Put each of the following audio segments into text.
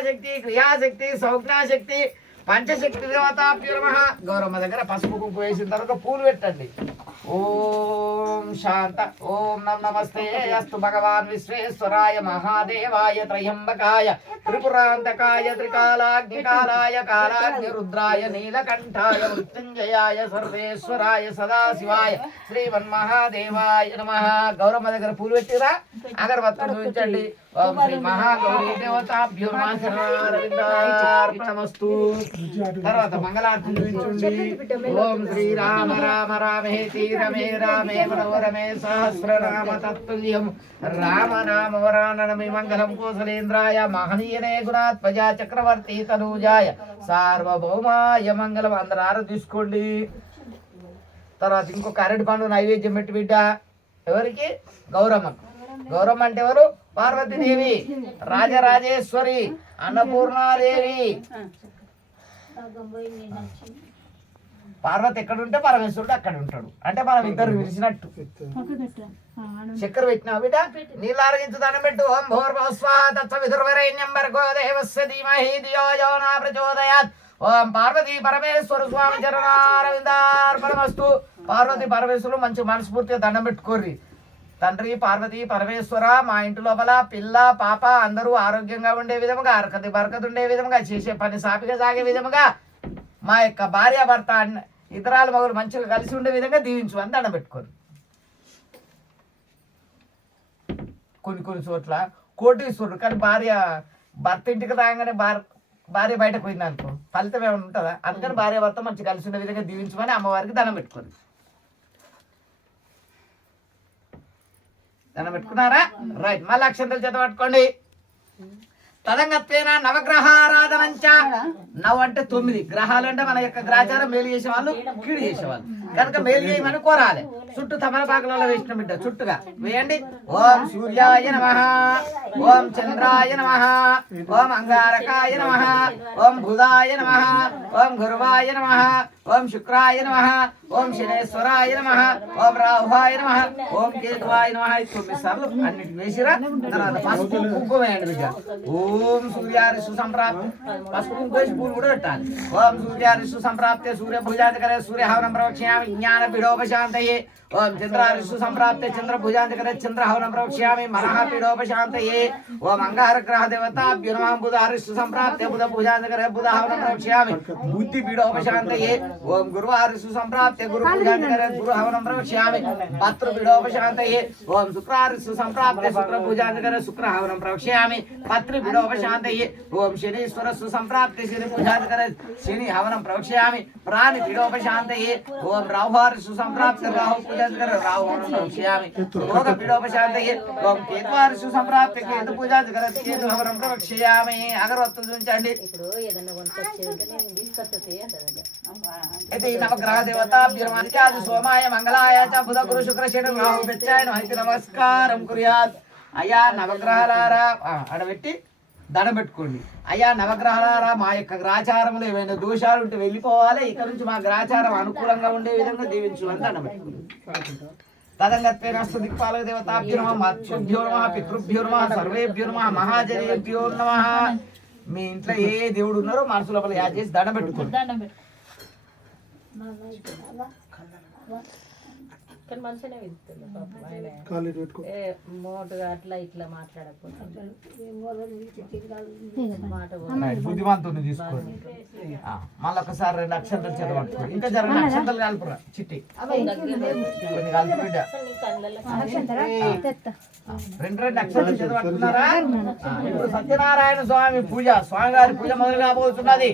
శక్తి క్రియాశక్తి సౌజ్ఞాశక్తి పంచశక్తి దేవతాభ్యో నమః. గౌరమ్మ దగ్గర పసుపు కుంకుమ వేసిన తర్వాత పూలు పెట్టండి. ఓం శాంత ఓం నమస్తే అస్తు భగవాన్ విశ్వేశ్వరాయ మహాదేవాయ త్రయంబకాయ త్రిపురాంతకాయ త్రికాలాగ్నికాలాయ కాలాగ్నిరుద్రాయ నీలకంఠాయ మృత్యుంజయాయ సర్వేశ్వరాయ సదాశివాయ శ్రీమన్మహాదేవాయ నమః. గౌరమ్మ దగ్గర పూలు పెట్టిరా, అగరబత్తులు చూపించండి. ఓం శ్రీ మహాగౌరీ దేవతాభ్యో నమస్తు. తర్వాత మంగళార్తి చూపించండి. ఓం శ్రీ రామ రామ రామేతి రమే రామే మనోరమే సహస్రనామ తత్తుల్యం రామ నామ వరాననమి మంగళం కోసలేంద్రాయ మహనీయనే గుణాత్మజ చక్రవర్తి తనూజాయ సార్వభౌమాయ మంగళం. అందరూ ఆరు తీసుకోండి. తర్వాత ఇంకొక అరటి పండు నైవేద్యం పెట్టి బిడ్డ ఎవరికి? గౌరమ్మకు. గౌరమ్మ అంటే ఎవరు? పార్వతీదేవి, రాజరాజేశ్వరి, అన్నపూర్ణాదేవి. పార్వతి ఎక్కడుంటే పరమేశ్వరుడు అక్కడ ఉంటాడు. అంటే మనం ఇద్దరు పిలిచినట్టు. చక్కెర పెట్టినా బిడ్డ నీళ్ళు ఆరగించు దండం పెట్టు. ఓం భూర్భువస్వాహ భర్గో దేవస్య ధీమహి ధియో యో న ప్రచోదయాత్. ఓం పార్వతీ పరమేశ్వర స్వామి చరణారవిందార్పణమస్తు. పార్వతీ పరమేశ్వరులు మంచి మనస్ఫూర్తిగా దండం పెట్టుకోర్రి. తండ్రి పార్వతీ పరమేశ్వర, మా ఇంటి లోపల పిల్ల పాప అందరూ ఆరోగ్యంగా ఉండే విధముగా, అరకతి బరకతి ఉండే విధముగా, చేసే పని సాపిగా సాగే విధముగా, మా యొక్క భార్య భర్త ఇతరాల మగులు మంచిగా కలిసి ఉండే విధంగా దీవించు అని దండం పెట్టుకోరు. కొన్ని చోట్ల కోటీశ్వరుడు కానీ భర్త ఇంటికి రాగానే భార్య బయటకు పోయింది అనుకో, ఫలితం ఏమైనా ఉంటుందా? అందుకని భార్య భర్త మంచి కలిసి ఉండే విధంగా దీవించమని అమ్మవారికి దండం పెట్టుకోరు. దండం పెట్టుకున్నారా? రైట్. మళ్ళీ అక్షంతలు చేత పట్టుకోండి. తదంగత్వేన నవగ్రహారాధనంచ. నవ అంటే 9 గ్రహాలు అంటే మన యొక్క గ్రాచారం మేలు చేసేవాళ్ళు కీడు చేసేవాళ్ళు కనుక మేలు చేయమని కోరాలి. చుట్టూ తమలపాకులలో వేసిన బిడ్డ చుట్టుగా వేయండి. ఓం సూర్యాయ నమః, ఓం చంద్రాయ నమః, ఓం అంగారకాయ నమః, ఓం బుధాయ నమః, ఓం గురువాయ నమః, ఓం శుక్రాయ నమః, ఓం శనేశ్వరాయ నమః, ఓం రాహువాయ నమః, ఓం కేతువాయ నమః. 9 సార్లు అన్నిటి వేసిరా. తర్వాత పసుపు కుంకుమ వేయండి బిడ్డ. ఓం సూర్యారిషు సంప్రాప్తి. పసుపు కుంకుమ వేసి పూలు కూడా పెట్టాలి. ఓం సూర్యారిషు సంప్రాప్తే సూర్య భుజాంతకరే సూర్యహవనం ప్రవక్ష్యామి జ్ఞాన పీడోపశాంతయే. ఓం చంద్రారిషు సంప్రాప్తే చంద్ర భుజాంతకరే చంద్రహవనం ప్రవక్ష్యామి మనః పీడోపశాంతయే. ఓం అంగార గ్రహ దేవతాభ్యో నమః బుధారిషు సంప్రాప్తే బుధ భుజాంతకరే బుధహవనం ప్రవక్ష్యామి బుద్ధి పీడోపశాంతయే. ఓం గురువారిషు సంప్రాప్తే గురు భుజాంతకరే గురుహవనం ప్రవక్ష్యామి పత్ర పీడోపశాంతయే. ఓం శుక్రారిషు సంప్రాప్తే శుక్ర భుజాంతకరే శుక్రహవనం ప్రవక్ష్యామి పత్రి పీడోపశాంతయే. ఓం శనీశ్వరస్సు సంప్రాప్తే శని భుజాంతకరే శని హవనం ప్రవక్ష్యామి ప్రాణి పీడోపశాంతయే. ఓం రాహువారిషు సంప్రాప్తే రాహు భుజాంతకరే రాహు హవనం ప్రవక్ష్యామి రోగ పీడోపశాంతయే. ఓం కేతువారిషు సంప్రాప్తే కేతు భుజాంతకరే కేతు హవనం ప్రవక్ష్యామి. అగరవత్తులు ఉంచండి. ఇది నవగ్రహ దేవతాభ్యో నమః సోమాయ మంగళాయ చ బుధ గురు శుక్ర శని రాహు వెచ్చాయ నమః నమస్కారం కుర్యాత్. అయ్యా నవగ్రహాలారా అడబెట్టి దండం పెట్టుకోండి. అయ్యా నవగ్రహాలారా, మా యొక్క గ్రాచారంలో ఏమైనా దోషాలు ఉంటే వెళ్ళిపోవాలి. ఇక్కడ నుంచి మా గ్రాచారం అనుకూలంగా ఉండే విధంగా దీవించమని దండం పెట్టుకోండి. తదంగత్వేన దిక్పాలక దేవతాభ్యో నమః మాతృభ్యో నమః పితృభ్యో నమః సర్వేభ్యో నమః మహాజనేభ్యో నమః. మీ ఇంట్లో ఏ దేవుడు ఉన్నారో మనసు లోపల యాద్ చేసి దండం పెట్టుకోండి. బుద్ధిమంతుని తీసుకోండి. మళ్ళీ ఒకసారి 2 అక్షంతలు చేత పట్టుకోండి. ఇంకా జరగని అక్షంతలు కలుపురా చిట్టి కలిపి బిడ్డ. 2 అక్షంతలు చేత పట్టుకున్నారా? ఇప్పుడు సత్యనారాయణ స్వామి పూజ, స్వామివారి పూజ మొదలు కాబోతున్నది.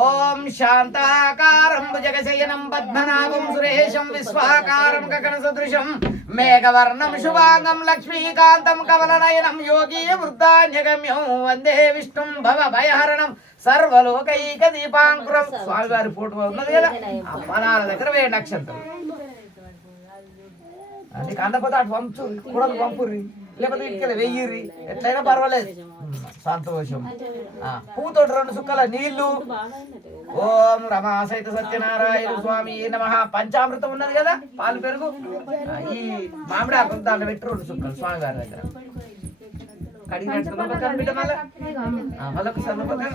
ఓం శాంతాకారం భుజగశయనం పద్మనాభం సురేశం విశ్వాకారం గగన సదృశం మేఘవర్ణం శుభాంగం లక్ష్మీకాంతం కమలనయనం యోగీయ వృద్ధాన్యగమ్యం వందే విష్ణుం భవ భయహరణం సర్వలోకైక దీపాంకురం. స్వామివారి ఫోటో ఉన్నది కదా, ఆ పదాల దగ్గర 2 అక్షంతలు. అది కందపోతే అటు పంపు కూడా పంపుర్రి, లేకపోతే ఇటుకెళ్ళి వెయ్యిర్రి, ఎట్లయినా పర్వాలేదు. సంతోషం. పూతోటి 2 చుక్కల నీళ్లు. ఓం రమా సహిత సత్యనారాయణ స్వామి నమః. పంచామృతం ఉన్నది కదా, పాలు పెరుగు, ఈ మామిడి ఆకు దాంట్లో పెట్టి 2 చుక్కలు స్వామివారి దగ్గర. కడిగినట్టు బిడ్డ మళ్ళీ ఒకసారి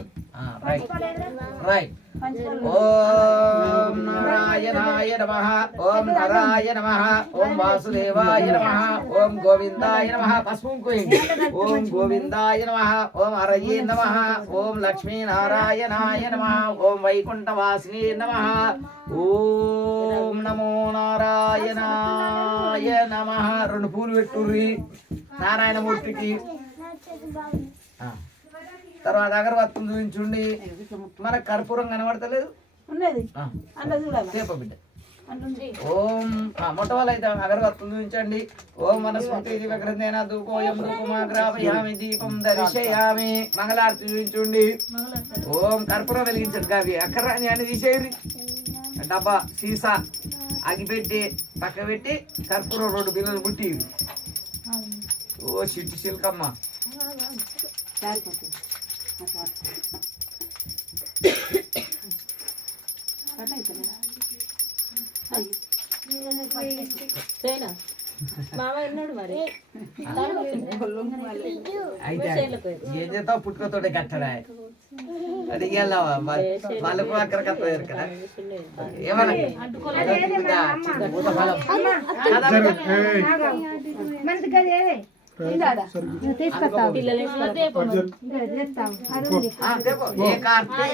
రైట్ ఓం నారాయణాయ నమః ఓం నరాయ నమః ఓం వాసుదేవాయ నమః ఓం గోవిందాయ నమః పసుపు కోయండి ఓం గోవిందాయ నమః ఓం హరయే నమః ఓం లక్ష్మీనారాయణాయ నమః ఓం వైకుంఠవాసినే నమః ఓం నమో నారాయణాయ నమః రెండు పూలు పెట్టుర్రి నారాయణమూర్తికి తర్వాత అగరబత్తులు చూపించుండి మనకు కర్పూరం కనబడతలేదు బిడ్డ ఓం మొట్టవాళ్ళు అయితే అగరబత్తులు చూపించండి ఓం మన స్మృతి గ్రంథేన దూకోయం దూపమాగ్రాపయామి దీపం దర్శయామి మంగళారతి చూపించండి ఓం కర్పూరం వెలిగించండి అవి అక్కర్రాని అని తీసేయండి డబ్బా సీసా అగిపెట్టి పక్క పెట్టి కర్పూరం 2 బిల్లలు పుట్టి ఓ చిట్టి చిలకమ్మ అయితే ఏం చేస్తావు పుట్టుకతోటే కట్టడా అది వాళ్ళకు అక్కడ పోయారు కదా ఏమన్నా ఏ కార్తీ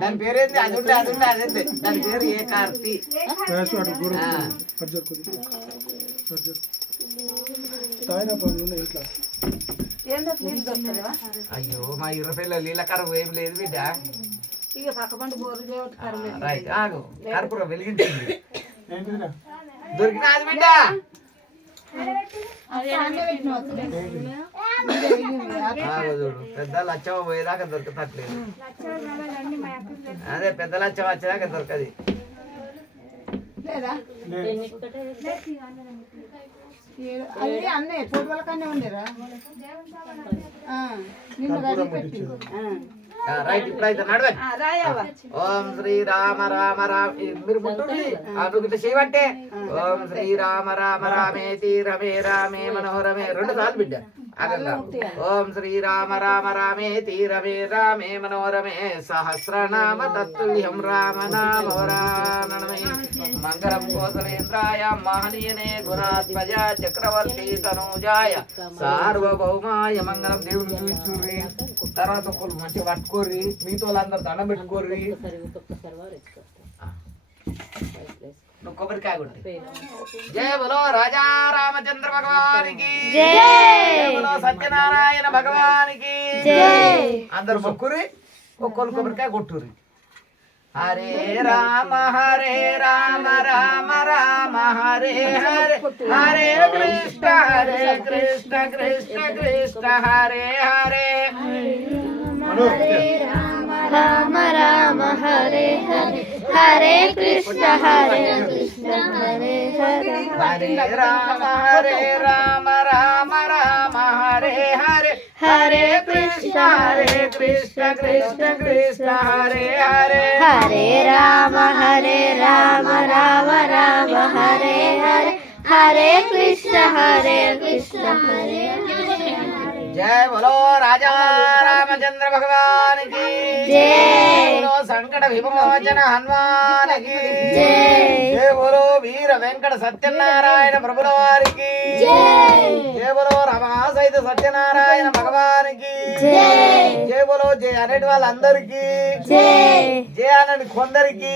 దాని పేరేంది అది ఉండే అదే దాని పేరు ఏ కార్తీ అయ్యో మా 20 రూపాయల నీళ్ళకరం ఏం లేదు బిడ్డ రైట్ ఆగు కర్పూరం వెలిగించండి దొరికినా అది బిడ్డ పెద్ద లచ్చవ పోయేదాకా దొరకట్లేదు అదే పెద్ద లచ్చవ వచ్చేదాకా దొరకది అన్నీ ఫోటోల కన్నా ఉండేరా రైట్ ఇప్పుడైతే నడవండి ఓం శ్రీరామ రామ రామ మీరు ముట్టు చేయబట్టే ఓం శ్రీరామ రామ రామేతి రమే రామే మనోరమే 2 సార్లు బిడ్డ ఓం శ్రీరామ రామ రామేతి రమే రామే మనోరమే సహస్రనామ తత్తుల్యం రామనామవరాననమే మంగళం కోసలేంద్రాయ మహనీయనే గుణాత్మజ చక్రవర్తి తనూజాయ సార్వభౌమాయ మంగళం. దేవుని చూపించుర్రి తర్వాత ఒకళ్ళు మంచిగా పట్టుకోర్రి మీతో వాళ్ళందరూ దండం పెట్టుకోర్రి కొబ్బరికాయ కొట్టి జయ బలో రాజా రామచంద్ర భగవానికి జయ బలో సత్యనారాయణ భగవానికి అందరు మొక్కురి ఒక్కొక్కరు కొబ్బరికాయ కొట్టుర్రి. హరే రామ రామ రామ హరే హరే హరే కృష్ణ కృష్ణ కృష్ణ హరే హరే రామ రామ హరే హరే హరే కృష్ణ కృష్ణ హరే హరే హరే రామ రామ రామ హరే హరే హరే కృష్ణ కృష్ణ కృష్ణ హరే హరే హరే రామ రామ రామ హరే హరే హరే కృష్ణ హరే జయ బలో రాజా రామచంద్ర భగవాన్ కి జయ బలో సంకట విమోచన హనుమాన్ కి జయ జయ బలో వీర వెంకట సత్యనారాయణ ప్రభుల వారికి జయ బలో రమా సహిత సత్యనారాయణ భగవాన్ కి జయ బలో జయ అనేటి వాళ్ళందరికీ జయ అనని కొందరికి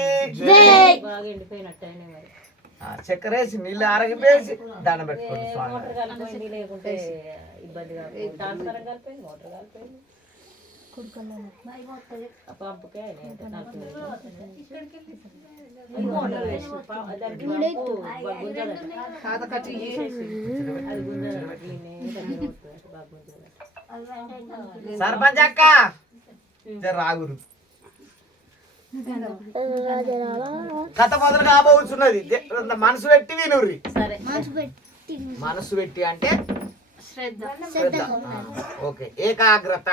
చక్కెరేసి నీళ్ళు ఆరగిపేసి దండం పెట్టుకోండి స్వామి. సర్పంచ్ అక్క రాగురు కథ మొదలు కాబోతున్నది. మనసు పెట్టి వినుర్రి. మనసు పెట్టి అంటే శ్రద్ధ. ఓకే. ఏకాగ్రత.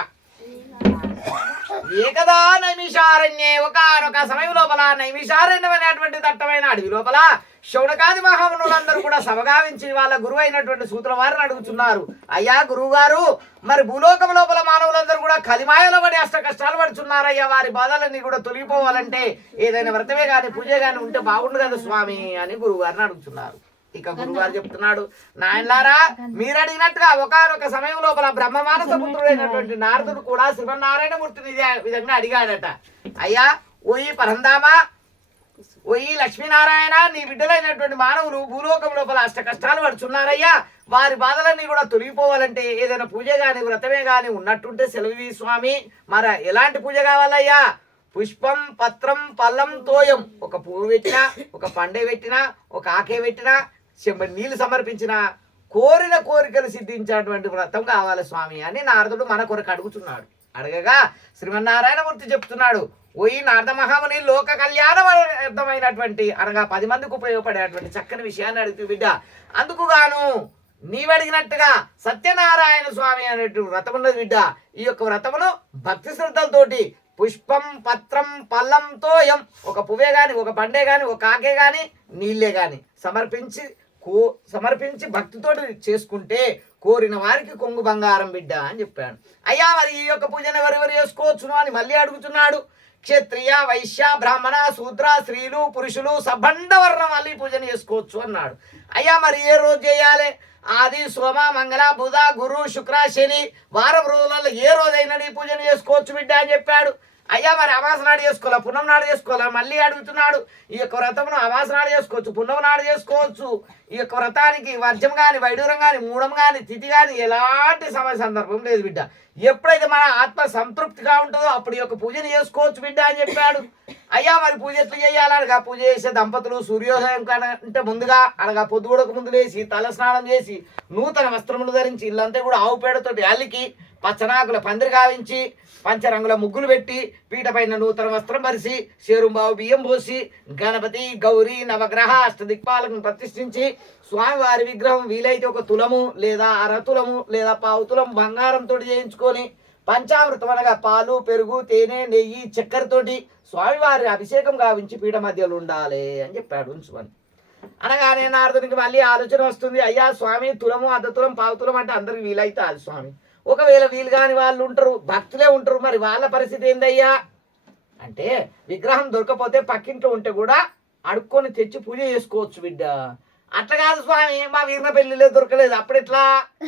ఏకదా నైమిషారణ్యే ఒకనొక సమయం లోపల నైమిషారణ్యం అనేటువంటి దట్టమైన అడవి లోపల శౌనకాది మహామునులందరూ కూడా సభగావించి వాళ్ళ గురువు అయినటువంటి సూత్ర వారిని అడుగుతున్నారు. అయ్యా గురువు గారు, మరి భూలోకం లోపల మానవులందరూ కూడా కలిమాయలో పడి అష్ట కష్టాలు పడుతున్నారయ్యా, వారి బాధలన్నీ కూడా తొలగిపోవాలంటే ఏదైనా వ్రతమే కానీ పూజ కానీ ఉంటే బాగుండు కదా స్వామి అని గురువు గారిని అడుగుతున్నారు. ఇక గురుగారు చెప్తున్నాడు, నాయనలారా మీరు అడిగినట్టుగా ఒకానొక సమయం లోపల బ్రహ్మమానస పుత్రుడైనటువంటి నారదుడు కూడా శ్రీమన్నారాయణమూర్తిని ఇదే విధంగా అడిగాడట. అయ్యా ఓయి పరంధామా, ఓయి లక్ష్మీనారాయణ, నీ బిడ్డలైనటువంటి మానవులు భూలోకం లోపల అష్ట కష్టాలు పడుతున్నారయ్యా, వారి బాధలన్నీ కూడా తొలగిపోవాలంటే ఏదైనా పూజ గాని వ్రతమే గాని ఉన్నట్టుంటే సెలవి స్వామి, మరి ఎలాంటి పూజ కావాలయ్యా? పుష్పం పత్రం పల్లం తోయం, ఒక పువ్వు పెట్టినా, ఒక పండే పెట్టినా, ఒక ఆకే పెట్టినా, నీళ్లు సమర్పించిన కోరిన కోరికలు సిద్ధించినటువంటి వ్రతం కావాలి స్వామి అని నారదుడు మన కొరకు అడుగుతున్నాడు. అడగగా శ్రీమన్నారాయణమూర్తి చెప్తున్నాడు, ఓయి నారద మహాముని, లోక కళ్యాణమైనటువంటి అనగా 10 మందికి ఉపయోగపడేటువంటి చక్కని విషయాన్ని అడుగుతూ బిడ్డ, అందుకు గాను నీవడిగినట్టుగా సత్యనారాయణ స్వామి అనేటువంటి వ్రతం ఉన్నది బిడ్డ. ఈ యొక్క వ్రతమును భక్తి శ్రద్ధలతోటి పుష్పం పత్రం పల్లం తోయం, ఒక పువ్వే గాని, ఒక పండే గాని, ఒక ఆకే గాని, నీళ్ళే గాని సమర్పించి భక్తితోటి చేసుకుంటే కోరిన వారికి కొంగు బంగారం బిడ్డ అని చెప్పాడు. అయ్యా మరి ఈ యొక్క పూజను ఎవరెవరు చేసుకోవచ్చును అని మళ్ళీ అడుగుతున్నాడు. క్షత్రియ వైశ్య బ్రాహ్మణ శూద్ర స్త్రీలు పురుషులు సబండ వర్ణం వాళ్ళు ఈ పూజను చేసుకోవచ్చు అన్నాడు. అయ్యా మరి ఏ రోజు చేయాలి? ఆది సోమ మంగళ బుధ గురు శుక్ర శని వారం రోజులలో ఏ రోజైనా ఈ పూజను చేసుకోవచ్చు బిడ్డ అని చెప్పాడు. అయ్యా మరి అమాస నాడు చేసుకోవాలా, పున్నం నాడు చేసుకోవాలా? మళ్ళీ అడుగుతున్నాడు. ఈ యొక్క వ్రతమును అమాస నాడు చేసుకోవచ్చు, పున్నం నాడు చేసుకోవచ్చు. ఈ యొక్క వ్రతానికి వర్జం కానీ వైడూరం కానీ మూడం కానీ తిథి కానీ ఎలాంటి సమయ సందర్భం లేదు బిడ్డ. ఎప్పుడైతే మన ఆత్మ సంతృప్తిగా ఉంటుందో అప్పుడు ఈ యొక్క పూజను చేసుకోవచ్చు బిడ్డ అని చెప్పాడు. అయ్యా మరి పూజ ఎట్లా చేయాలి అనగా, పూజ చేసే దంపతులు సూర్యోదయం కంటే ముందుగా అనగా పొద్దుగూడకు ముందు లేచి తల స్నానం చేసి నూతన వస్త్రములు ధరించి ఇల్లంతా కూడా ఆవు పేడతోటి అల్లికి పచ్చనాకుల పందిరి గావించి పంచరంగుల ముగ్గులు పెట్టి పీట పైన నూతన వస్త్రం పరిచి శేరుంబావు బియ్యం పోసి గణపతి గౌరీ నవగ్రహ అష్టదిక్పాలను ప్రతిష్ఠించి స్వామివారి విగ్రహం వీలైతే 1 తులము లేదా 1/2 తులము లేదా 1/4 తులం బంగారంతో చేయించుకొని పంచామృతం అనగా పాలు పెరుగు తేనె నెయ్యి చక్కెరతోటి స్వామివారి అభిషేకం గావించి పీఠ మధ్యలో ఉండాలి అని చెప్పాడు ఉంచుమని. అనగానే నారదునికి మళ్ళీ ఆలోచన వస్తుంది. అయ్యా స్వామి తులము 1/2 తులం 1/4 తులం అంటే అందరికి వీలైతే అది స్వామి, ఒకవేళ వీలు కాని వాళ్ళు ఉంటారు, భక్తులే ఉంటారు, మరి వాళ్ళ పరిస్థితి ఏందయ్యా అంటే విగ్రహం దొరకపోతే పక్కింట్లో ఉంటే కూడా అడుక్కొని తెచ్చి పూజ చేసుకోవచ్చు బిడ్డ. అట్లా కాదు స్వామి, మా వీరిన పెళ్లిలో దొరకలేదు, అప్పుడు ఎట్లా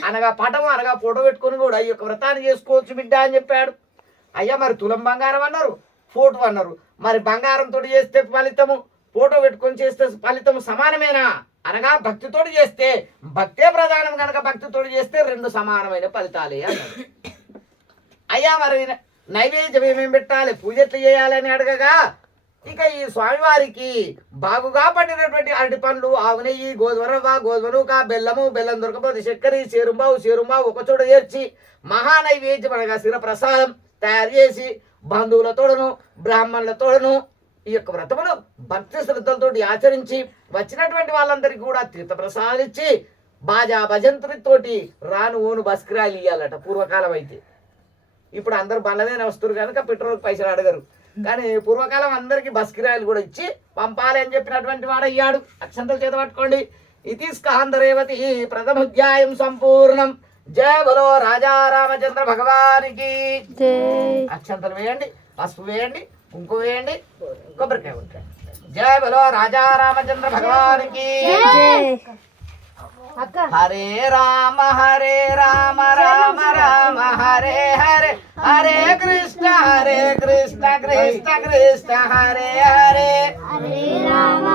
అనగా పటం అనగా ఫోటో పెట్టుకొని కూడా ఈ యొక్క వ్రతాన్ని చేసుకోవచ్చు బిడ్డ అని చెప్పాడు. అయ్యా మరి తులం బంగారం అన్నారు, ఫోటో అన్నారు, మరి బంగారంతో చేస్తే ఫలితము ఫోటో పెట్టుకొని చేస్తే ఫలితం సమానమేనా అనగా భక్తితోటి చేస్తే భక్తే ప్రధానం కనుక భక్తితోటి చేస్తే 2 సమానమైన ఫలితాలే అన్నారు. అయ్యా మరి నైవేద్యం ఏమేమి పెట్టాలి, పూజ ఎట్లా చేయాలని అడగగా ఇక ఈ స్వామివారికి బాగుగా పండినటువంటి అరటి పండ్లు, ఆవు నెయ్యి, గోధుమ రవ్వ, గోధుమ నూక, బెల్లము, బెల్లం దొరకపోతే చక్కెర, చేరుంబావు ఒకచోట చేర్చి మహానైవేద్యం అనగా శిర ప్రసాదం తయారు చేసి బంధువులతోడను బ్రాహ్మణులతోడను ఈ యొక్క వ్రతమును భక్తి శ్రద్ధలతో ఆచరించి వచ్చినటువంటి వాళ్ళందరికీ కూడా తీర్థప్రసాదాలు ఇచ్చి బాజా భజంతులతోటి రాను ఓను బస్కిరాలు ఇవ్వాలట. పూర్వకాలం అయితే, ఇప్పుడు అందరు బండ్లనే వస్తారు కనుక పెట్రోల్ పైసలు అడగరు, కానీ పూర్వకాలం అందరికీ బస్కిరాయిలు కూడా ఇచ్చి పంపాలి అని చెప్పినటువంటి వాడు అయ్యాడు. అక్షంతలు చేత పట్టుకోండి. ఇది స్కాందరేవతి ప్రథమోధ్యాయం సంపూర్ణం. జయ బలో రాజా రామచంద్ర భగవానికి. అక్షంతలు వేయండి, పసుపు వేయండి, కుంకుమ వేయండి, కొబ్బరికాయ ఉంటాయి. జయ బలో రాజా రామచంద్ర భగవానికి. హరే రామ రామ రామ హరే హరే, హరే కృష్ణ కృష్ణ కృష్ణ హరే హరే. హరే రామ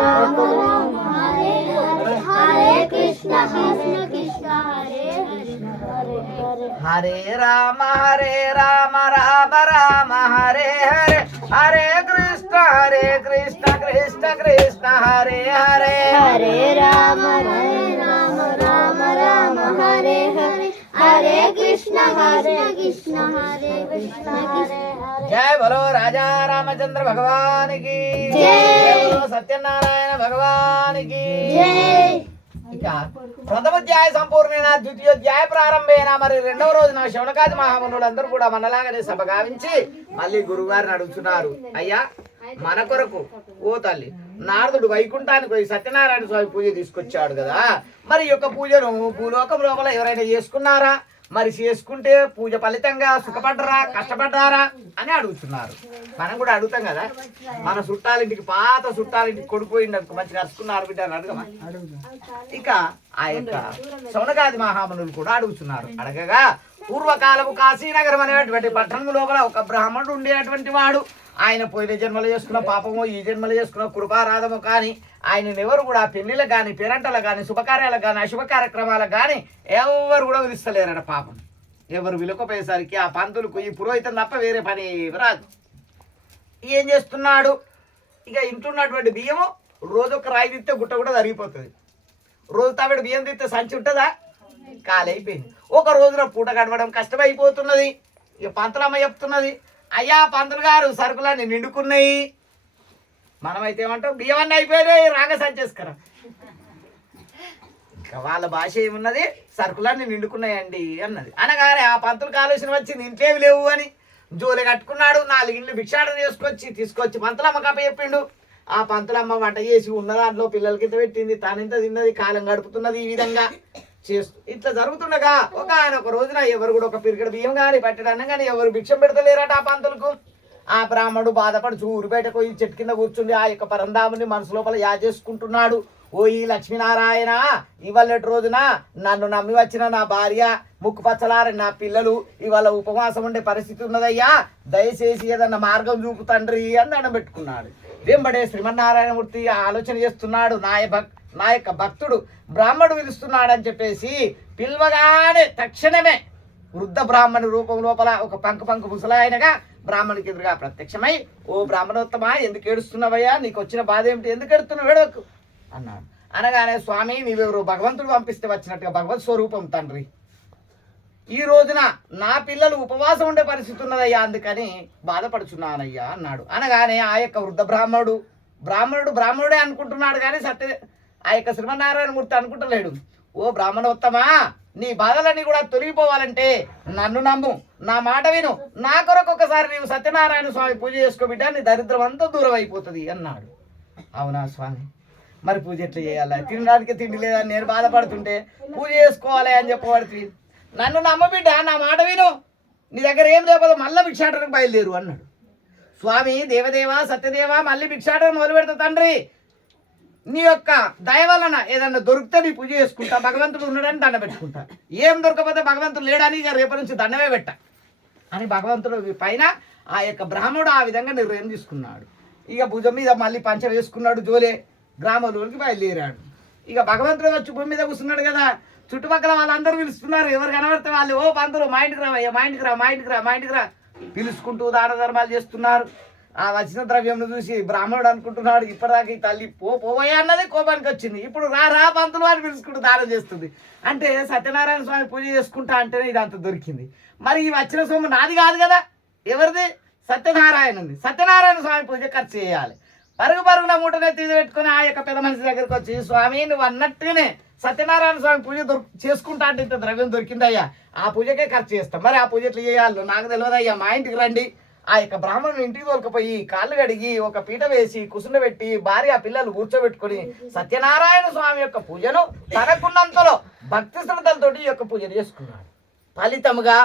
రామ రామ హరే హరే, హరే కృష్ణ కృష్ణ హరే హరే. హరే రామ రామ రామ హరే హరే, హరే కృష్ణ కృష్ణ కృష్ణ హరే హరే. హరే రామ రామ రామ హరే హరే, హరే కృష్ణ కృష్ణ హరే కృష్ణ హరే హరే. జయ బలో రాజా రామచంద్ర భగవానికి. జై బలో సత్యనారాయణ భగవానికి. ఇక ప్రథమోధ్యాయ సంపూర్ణేన ద్వితీయోధ్యాయ ప్రారంభేన. మరి 2వ రోజున శౌనకాది మహామునులందరూ కూడా మనలాగానే సభ గావించి మళ్ళీ గురుగారిని అడుగుతున్నారు. అయ్యా మన కొరకు ఓ తల్లి నారదుడు వైకుంఠానికి పోయి సత్యనారాయణ స్వామి పూజ తీసుకొచ్చాడు కదా, మరి ఈ యొక్క పూజను భూలోకం లోపల ఎవరైనా చేసుకున్నారా, మరి చేసుకుంటే పూజ ఫలితంగా సుఖపడ్డరా కష్టపడ్డారా అని అడుగుతున్నారు. మనం కూడా అడుగుతాం కదా, మన చుట్టాలింటికి పాత చుట్టాలింటికి కొడుకుపోయింది అనుకో, మంచిగా అరుచుకున్నారు బిడ్డ అని అడగమా. ఇక ఆ యొక్క శౌనకాది మహామునులు కూడా అడుగుతున్నారు. అడగగా పూర్వకాలపు కాశీనగరం అనేటువంటి పట్టణం లోపల ఒక బ్రాహ్మణుడు ఉండేటువంటి వాడు. ఆయన పోయిన జన్మలు చేసుకున్న పాపము, ఈ జన్మలు చేసుకున్న కృపారాధము కానీ ఆయన ఎవరు కూడా పెళ్లిళ్ళకు కానీ పేరంటలకు కానీ శుభకార్యాలకు కానీ అశుభ కార్యక్రమాలకు కానీ ఎవరు కూడా విలుస్తలేరట. పాపం ఎవరు విలుకపోయేసరికి ఆ పంతులకు ఈ పురోహితం తప్ప వేరే పని రాదు. ఏం చేస్తున్నాడు, ఇక ఇంటున్నటువంటి బియ్యము రోజు ఒక రాయి తిస్తే గుట్ట కూడా జరిగిపోతుంది. రోజు తావిడ బియ్యం తిస్తే సంచి ఉంటుందా, కాలైపోయింది. ఒక రోజున పూట గడవడం కష్టమైపోతున్నది. ఇక పంతులమ్మ చెప్తున్నది, అయ్యా పంతులు గారు సరుకులన్నీ నిండుకున్నాయి. మనమైతే ఏమంటాం, బియ్యమన్నీ అయిపోయినాయి రాగ సంచేసుకరా. ఇంకా వాళ్ళ భాష ఏమున్నది, సరుకులన్నీ నిండుకున్నాయండి అన్నది. అనగానే ఆ పంతులకు ఆలోచన వచ్చింది, ఇంట్లేవి లేవు అని జోలి కట్టుకున్నాడు. 4 ఇండ్లు భిక్షాటన తీసుకొచ్చి పంతులమ్మ కప్ప చెప్పిండు. ఆ పంతులమ్మ వంట చేసి ఉన్న దాంట్లో పిల్లలకి ఇంత పెట్టింది, తానింత తిన్నది, కాలం గడుపుతున్నది. ఈ విధంగా చేస్తూ ఇట్లా జరుగుతుండగా ఒక రోజున ఎవరు కూడా ఒక పిరికెడ బియ్యం కానీ పట్టడన్నా కానీ ఎవరు భిక్షం పెడతలేరట ఆ పంతులకు. ఆ బ్రాహ్మణుడు బాధపడుచు ఊరు బయటకు పోయి చెట్టు కింద కూర్చుండి ఆ యొక్క పరంధాముని మనసు లోపల చేసుకుంటున్నాడు. ఓ ఈ లక్ష్మీనారాయణ, ఇవాళ రోజున నన్ను నమ్మి వచ్చిన నా భార్య, ముక్కు పచ్చలారని నా పిల్లలు ఇవాళ ఉపవాసం ఉండే పరిస్థితి ఉన్నదయ్యా, దయచేసి ఏదన్నా మార్గం చూపు తండ్రి అని దండం పెట్టుకున్నాడు. వెంబడే శ్రీమన్నారాయణమూర్తి ఆలోచన చేస్తున్నాడు. నా యొక్క భక్తుడు బ్రాహ్మణుడు పిలుస్తున్నాడని చెప్పేసి పిలవగానే తక్షణమే వృద్ధ బ్రాహ్మణి రూపం లోపల ఒక పంకు ముసలాయనగా బ్రాహ్మణికి ఎదురుగా ప్రత్యక్షమై, ఓ బ్రాహ్మణోత్తమా, ఎందుకు ఏడుస్తున్నావయ్యా, నీకు వచ్చిన బాధ ఏమిటి, ఎందుకు ఏడుస్తున్నావు, ఏడవకు అన్నాడు. అనగానే, స్వామి నీవెవరు, భగవంతుడు పంపిస్తే వచ్చినట్టుగా భగవత్ స్వరూపం తండ్రి, ఈ రోజున నా పిల్లలు ఉపవాసం ఉండే పరిస్థితి ఉన్నదయ్యా, అందుకని బాధపడుచున్నానయ్యా అన్నాడు. అనగానే ఆ యొక్క వృద్ధ బ్రాహ్మణుడే అనుకుంటున్నాడు కానీ ఆ యొక్క శ్రీమన్నారాయణమూర్తి అనుకుంటలేడు. ఓ బ్రాహ్మణోత్తమా, నీ బాధలన్నీ కూడా తొలగిపోవాలంటే నన్ను నమ్ము, నా మాట విను, నా కొరకు ఒకసారి నీవు సత్యనారాయణ స్వామి పూజ చేసుకోబిడ్డా, నీ దరిద్రం అంతా దూరం అయిపోతుంది అన్నాడు. అవునా స్వామి, మరి పూజ ఎట్లా చేయాలి, తినడానికి తిండి లేదని నేను బాధపడుతుంటే పూజ చేసుకోవాలి అని చెప్పబడుతుంది. నన్ను నమ్మబిడ్డ, నా మాట విను, నీ దగ్గర ఏం లేకపోతే మళ్ళీ భిక్షాటనకు బయలుదేరు అన్నాడు. స్వామి దేవదేవా సత్యదేవా, మళ్ళీ భిక్షాటన మొదలు పెడతా తండ్రి, నీ యొక్క దయ వలన ఏదన్నా దొరికితే నీ పూజ చేసుకుంటా, భగవంతుడు ఉన్నాడని దండ పెట్టుకుంటా, ఏం దొరకపోతే భగవంతుడు లేడని ఇక రేపటి నుంచి దండమే పెట్ట అని భగవంతుడు పైన ఆ యొక్క బ్రాహ్మణుడు ఆ విధంగా నిర్ణయం తీసుకున్నాడు. ఇక భుజం మీద మళ్ళీ పంచ వేసుకున్నాడు, జోలే గ్రామంలోకి బయలుదేరాడు. ఇక భగవంతుడు వచ్చి భూమి మీద కూర్చున్నాడు కదా, చుట్టుపక్కల వాళ్ళందరూ పిలుస్తున్నారు. ఎవరు కనబడితే వాళ్ళు, ఓ పంతులు మా ఇంటికి రావయ్యా, మా ఇంటికి రా పిలుచుకుంటూ దాన ధర్మాలు చేస్తున్నారు. ఆ వచ్చిన ద్రవ్యంను చూసి బ్రాహ్మణుడు అనుకుంటున్నాడు, ఇప్పటిదాకా ఈ తల్లి పోవయ్యా అన్నది కోపానికి వచ్చింది, ఇప్పుడు రా పంతులు అని పిలుచుకుంటూ దానం చేస్తుంది. అంటే సత్యనారాయణ స్వామి పూజ చేసుకుంటా అంటేనే ఇదంతా దొరికింది. మరి ఈ వచ్చిన సొమ్ము నాది కాదు కదా, ఎవరిది, సత్యనారాయణుంది. సత్యనారాయణ స్వామి పూజ ఖర్చు చేయాలి. పరుగున మూటనే తీసి పెట్టుకుని ఆ యొక్క పెద్ద మనిషి దగ్గరికి వచ్చి, స్వామి నువ్వు అన్నట్టుగానే సత్యనారాయణ స్వామి పూజ చేసుకుంటా అంటే ఇంత ద్రవ్యం దొరికిందయ్యా, ఆ పూజకే ఖర్చు చేస్తాం, మరి ఆ పూజ ఎట్లా చేయాలో నాకు తెలియదయ్యా, మా ఇంటికి రండి. ఆ యొక్క బ్రాహ్మణుని ఇంటికి తోలుకపోయి కాళ్ళు కడిగి ఒక పీట వేసి కుసుండబెట్టి భార్య పిల్లలు కూర్చోబెట్టుకుని సత్యనారాయణ స్వామి యొక్క పూజను తనకున్నంతలో భక్తి శ్రద్ధలతోటి ఈ యొక్క పూజను చేసుకున్నాడు. ఫలితముగా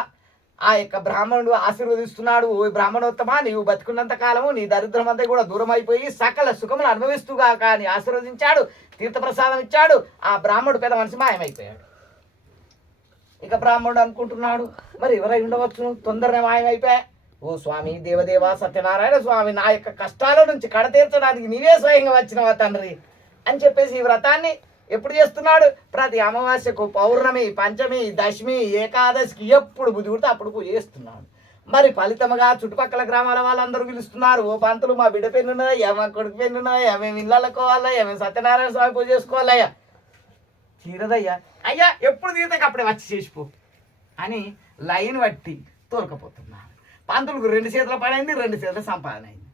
ఆ యొక్క బ్రాహ్మణుడు ఆశీర్వదిస్తున్నాడు. ఓ బ్రాహ్మణోత్తమా, నీవు బతుకున్నంత కాలము నీ దరిద్రం అంతా కూడా దూరం అయిపోయి సకల సుఖములు అనుభవిస్తూగా కానీ ఆశీర్వదించాడు, తీర్థప్రసాదం ఇచ్చాడు. ఆ బ్రాహ్మణుడు పెద్ద మనిషి మాయమైపోయాడు. ఇక బ్రాహ్మణుడు అనుకుంటున్నాడు, మరి ఎవరై ఉండవచ్చు, తొందరనే మాయమైపోయా. ఓ స్వామి దేవదేవా సత్యనారాయణ స్వామి, నా యొక్క కష్టాల నుంచి కడతీర్చడానికి నీవే స్వయంగా వచ్చినవా తండ్రి అని చెప్పేసి ఈ వ్రతాన్ని ఎప్పుడు చేస్తున్నాడు, ప్రతి అమావాస్యకు, పౌర్ణమి, పంచమి, దశమి, ఏకాదశికి ఎప్పుడు బుద్ధి పుడితే అప్పుడు పూజ చేస్తున్నాడు. మరి ఫలితముగా చుట్టుపక్కల గ్రామాల వాళ్ళందరూ పిలుస్తున్నారు, ఓ పంతులు మా బిడ్డ పెన్ను ఉన్నదయ్యా, మా కొడుకు పెన్ను ఉన్నదయ్యా, మేము ఇళ్ళకోవాలయ్యా, మేము సత్యనారాయణ స్వామి పూజ చేసుకోవాలయ్యా. తీరదయ్యా, అయ్యా ఎప్పుడు తీరితే అప్పుడే వచ్చి చేసిపో అని లైన్ బట్టి తోలుకపోతున్నారు. పంతులకు 2 చేతుల పని అయింది, 2 చేతుల సంపాదన అయింది.